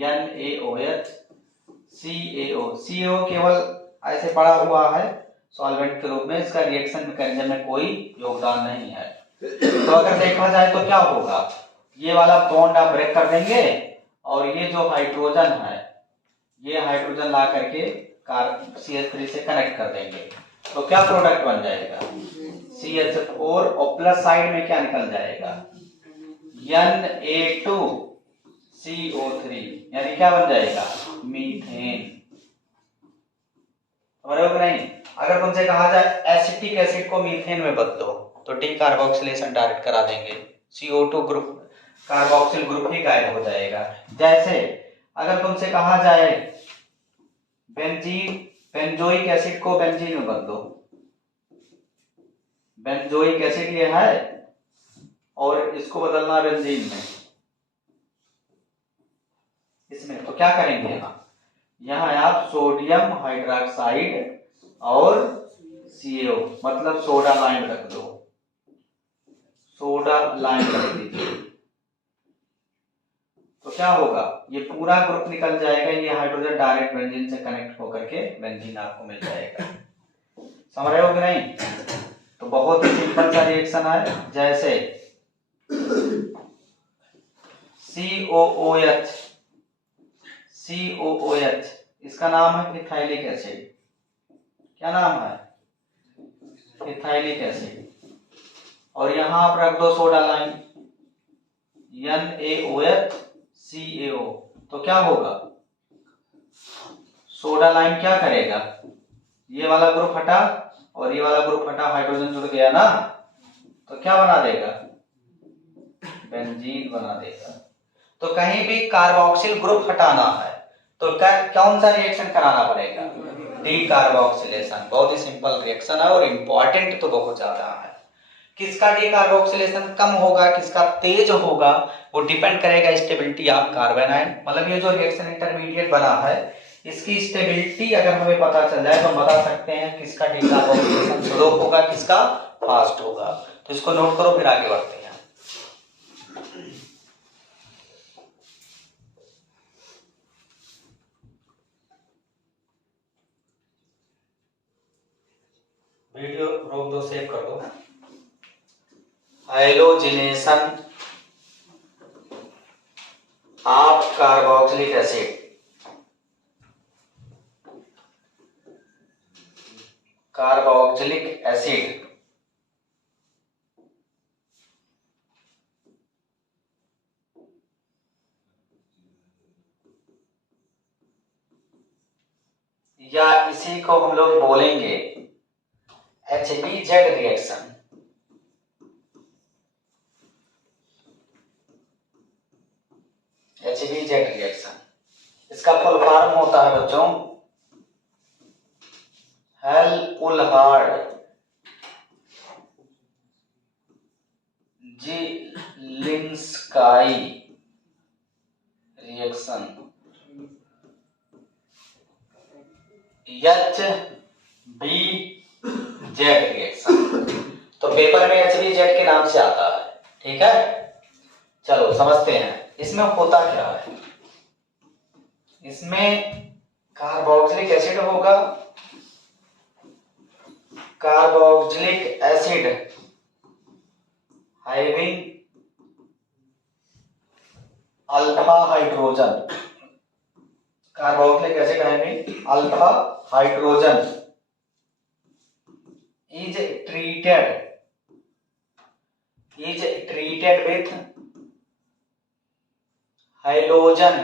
NaOH CaO केवल ऐसे पड़ा हुआ है सॉल्वेंट के रूप में, इसका रिएक्शन मैकेनिज्म में कोई योगदान नहीं है। तो अगर देखा जाए तो क्या होगा, ये वाला बॉन्ड आप ब्रेक कर देंगे और ये जो हाइड्रोजन है ये हाइड्रोजन ला करके CH3 से कनेक्ट कर देंगे, तो क्या प्रोडक्ट बन जाएगा CH4, और प्लस साइड में क्या निकल जाएगा Na2CO3, यानी क्या बन जाएगा मीथेन। समझ रहे हो कि नहीं? अगर तुमसे कहा जाए एसिटिक एसिड को मीथेन में बदलो तो डी कार्बोक्सिलेशन डायरेक्ट करा देंगे, CO2 ग्रुप कार्बोक्सिल ग्रुप ही गायब हो जाएगा। जैसे अगर तुमसे कहा जाए बेंजोइक एसिड को बेंजीन में बदलो, बेंजोइक एसिड ये है और इसको बदलना बेंजीन में, इसमें तो क्या करेंगे यहाँ आप सोडियम हाइड्रोक्साइड और CO मतलब सोडा लाइम रख दो, सोडा लाइम रख दीजिए, तो क्या होगा ये पूरा ग्रुप निकल जाएगा, ये हाइड्रोजन डायरेक्ट बेंजीन से कनेक्ट होकर के बेंजीन आपको मिल जाएगा। समझ रहे हो कि नहीं? तो बहुत ही सिंपल सा रिएक्शन है। जैसे COOH इसका नाम है इथाइलिक एसिड। क्या नाम है? इथाइलिक एसिड। और यहां आप रख दो सोडा लाइम NaOH तो क्या होगा सोडा लाइम क्या करेगा, ये वाला ग्रुप हटा और ये वाला ग्रुप हटा, हाइड्रोजन जुड़ गया ना, तो क्या बना देगा बेंजीन बना देगा। तो कहीं भी कार्बोक्सिल ग्रुप हटाना है तो कौन सा रिएक्शन कराना पड़ेगा डी कार्बोक्सिलेशन। बहुत ही सिंपल रिएक्शन है और इंपॉर्टेंट तो बहुत ज्यादा है। किसका डी कार्बोक्सिलेशन कम होगा किसका तेज होगा वो डिपेंड करेगा स्टेबिलिटी ऑफ कार्बन आयन। मतलब ये जो रिएक्शन इंटरमीडिएट बना है इसकी स्टेबिलिटी अगर हमें पता चल जाए तो हम बता सकते हैं किसका डी कार्बोक्सिलेशन स्लो होगा किसका फास्ट होगा। तो इसको नोट करो फिर आगे बढ़ते हैं। वीडियो रोक दो, सेव कर दो। Halogenation of carboxylic acid, carboxylic acid या इसी को हम लोग बोलेंगे HBZ रिएक्शन। HBZ रिएक्शन, इसका फुल फॉर्म होता है बच्चों Hell Volhard Zelinsky reaction, HBZ reaction. तो पेपर में HBZ के नाम से आता है, ठीक है। चलो समझते हैं इसमें होता क्या है। इसमें कार्बोक्सिलिक एसिड होगा, carboxylic acid having alpha hydrogen, carboxylic acid having alpha hydrogen is treated with halogen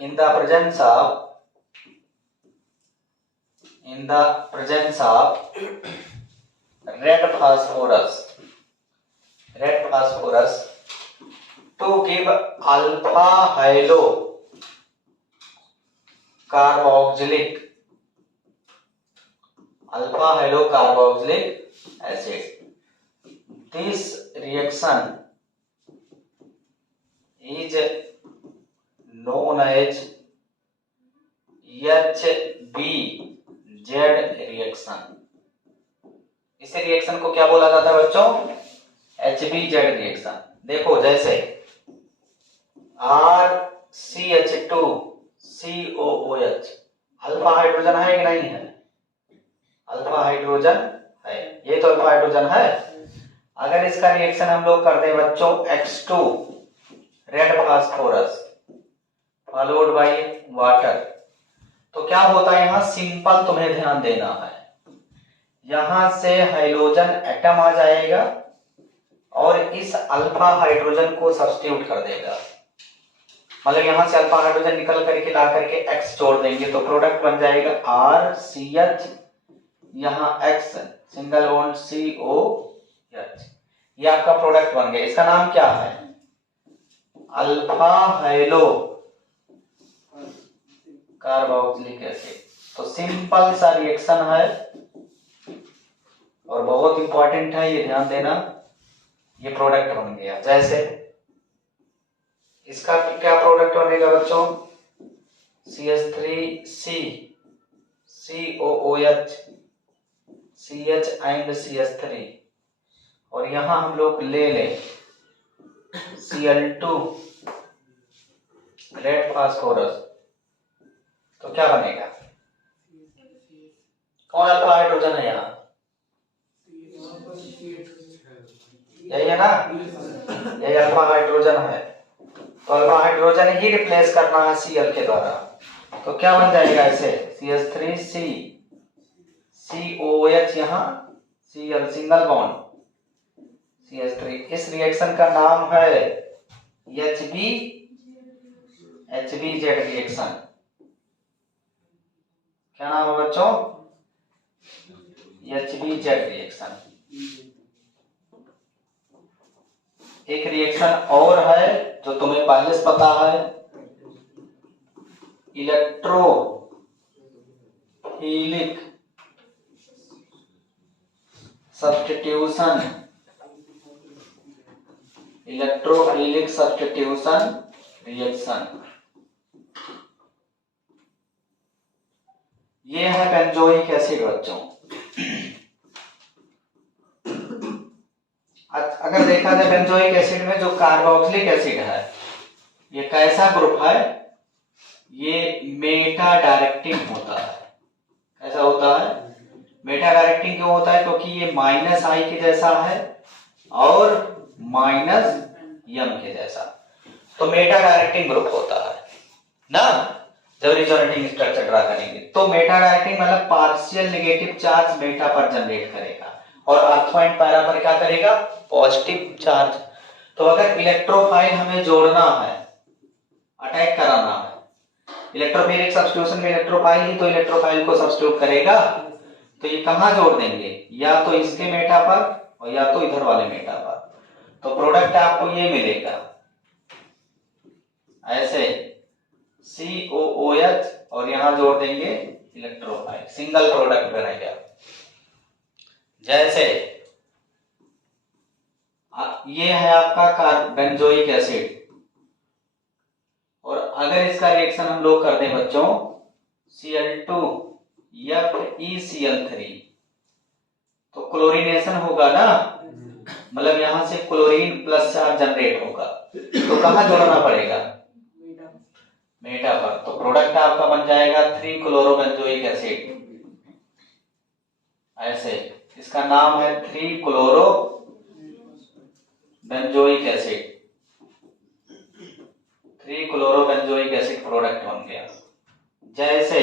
in the presence of red phosphorus to give alpha halo carboxylic acid. This reaction is known as HBZ reaction. इस reaction को क्या बोला जाता है बच्चों? HBZ reaction. देखो जैसे RCH2COOH alpha hydrogen है कि नहीं है? अल्फा हाइड्रोजन है, ये तो अल्फा हाइड्रोजन है। अगर इसका रिएक्शन हम लोग कर दें बच्चों X2 red phosphorus followed by water, तो क्या होता है यहाँ सिंपल तुम्हें ध्यान देना है। यहां से हाइड्रोजन एटम आ जाएगा और इस अल्फा हाइड्रोजन को सब्स्टिट्यूट कर देगा। मतलब यहां से अल्फा हाइड्रोजन निकल करके ला करके X जोड़ देंगे तो प्रोडक्ट बन जाएगा RCH, यहाँ X सिंगल बॉन्ड COH, ये आपका प्रोडक्ट बन गया। इसका नाम क्या है? Alpha high-low carboxylic acid. तो सिंपल सा रिएक्शन है और बहुत इंपॉर्टेंट है, ये ध्यान देना। ये प्रोडक्ट बन गया। जैसे इसका क्या प्रोडक्ट बनेगा बच्चों? CH3C COOH CH and CH3, और यहां हम लोग ले लें Cl2 रेड फास्फोरस, तो क्या बनेगा? कौन अल्फा हाइड्रोजन है यहाँ? यही है ना, यही अल्फा हाइड्रोजन है। तो अल्फा हाइड्रोजन ही रिप्लेस करना है Cl के द्वारा, तो क्या बन जाएगा ऐसे CH3C COOH, यहाँ Cl सिंगल बॉन्ड CH3। इस रिएक्शन का नाम है HBZ रिएक्शन। क्या नाम है बच्चों? HBZ reaction. एक रिएक्शन और है जो तुम्हें पहले से पता है, इलेक्ट्रोफिलिक सब्स्टिट्यूशन रिएक्शन। ये है बेंजोइक एसिड बच्चों। अगर देखा जाए बेंजोइक एसिड में जो कार्बोक्सिलिक एसिड है, ये कैसा ग्रुप है? ये मेटा डायरेक्टिव होता है। ऐसा होता है। मेटा डायरेक्टिंग क्यों होता है? क्योंकि ये माइनस आई के जैसा है और माइनस यम के जैसा, तो मेटा डायरेक्टिंग ग्रुप होता है ना। जब रिजोनेटिंग स्ट्रक्चर ड्रा करेंगे तो मेटा डायरेक्टिंग मतलब पार्शियल नेगेटिव चार्ज मेटा पर जनरेट करेगा और अर्थ पॉइंट पैरा पर क्या करेगा? Positive charge. तो अगर इलेक्ट्रोफाइल हमें जोड़ना है, अटैक कराना है, इलेक्ट्रोफिलिक सब्स्टिट्यूशन में इलेक्ट्रोफाइल ही तो इलेक्ट्रोफाइल को सब्स्टिट्यूट करेगा, तो ये कहां जोड़ देंगे? या तो इसके मेटा पर और या तो इधर वाले मेटा पर। तो प्रोडक्ट आपको ये मिलेगा ऐसे COOH और यहां जोड़ देंगे इलेक्ट्रोफाइल, सिंगल प्रोडक्ट बनेगा। जैसे ये है आपका बेंजोइक एसिड, और अगर इसका रिएक्शन हम लोग कर दें बच्चों Cl2FeCl3, तो क्लोरीनेशन होगा ना, मतलब यहां से क्लोरीन प्लस चार्ज जनरेट होगा, तो कहां जोड़ना पड़ेगा? मेटा पर। तो प्रोडक्ट आपका बन जाएगा 3-क्लोरोबेंजोइक एसिड, ऐसे इसका नाम है 3-क्लोरोबेंजोइक एसिड। 3-क्लोरोबेंजोइक एसिड प्रोडक्ट बन गया। जैसे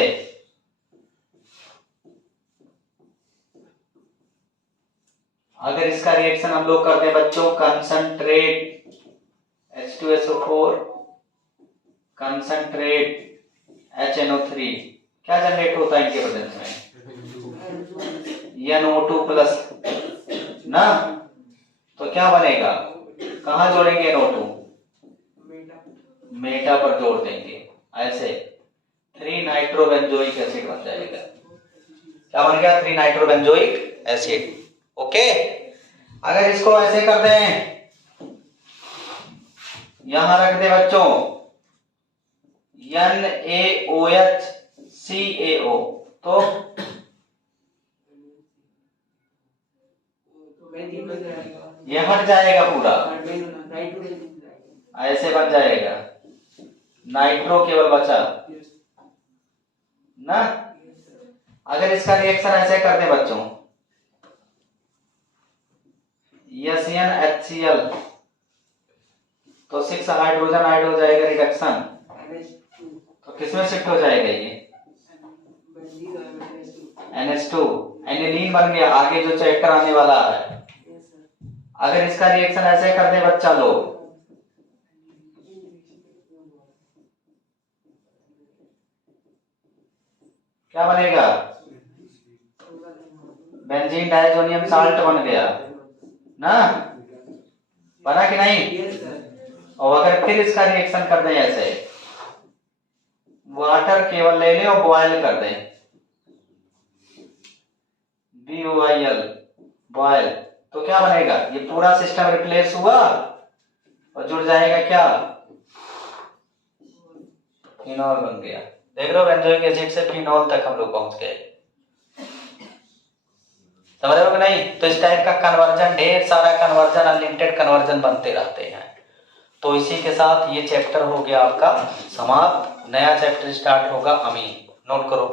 अगर इसका रिएक्शन हम लोग करते हैं बच्चों कंसंट्रेट H2SO4 कंसंट्रेट HNO3, क्या जनरेट होता है इनके प्रेजेंस में? NO2 प्लस ना, तो क्या बनेगा? कहां जोड़ेंगे NO2? मेटा पर जोड़ देंगे, ऐसे 3-नाइट्रोबेंजोइक एसिड बन जाएगा। क्या बन गया? 3-नाइट्रोबेंजोइक एसिड। ओके, अगर इसको ऐसे कर दें, यहां रख दे बच्चों NaOHCaO, तो ये हट जाएगा पूरा, ऐसे बन जाएगा, नाइट्रो केवल बचा ना। अगर इसका रिएक्शन ऐसे कर दे बच्चों SnHCl, तो 6 हाइड्रोजन ऐड हो जाएगा, रिडक्शन, तो किसमें शिफ्ट हो जाएगा? ये NH2, एनिलीन बन गया। आगे जो चैप्टर आने वाला है, अगर इसका रिएक्शन ऐसे कर दे बच्चा लोग, क्या बनेगा? बेंजीन डाइजोनियम साल्ट बन गया ना, बना कि नहीं? और अगर फिर इसका रिएक्शन कर दें ऐसे, वाटर केवल ले ले और बॉयल कर दें, BOIL बॉयल, तो क्या बनेगा? ये पूरा सिस्टम रिप्लेस हुआ और जुड़ जाएगा क्या? फिनॉल बन गया। देख रहे हो, बेंजोइक एसिड से फिनॉल तक हम लोग पहुंच गए। समझ रहे हो कि नहीं? तो इस टाइप का कन्वर्जन, ढेर सारा कन्वर्जन, अनलिमिटेड कन्वर्जन बनते रहते हैं। तो इसी के साथ ये चैप्टर हो गया आपका समाप्त। नया चैप्टर स्टार्ट होगा अमीन। नोट करो।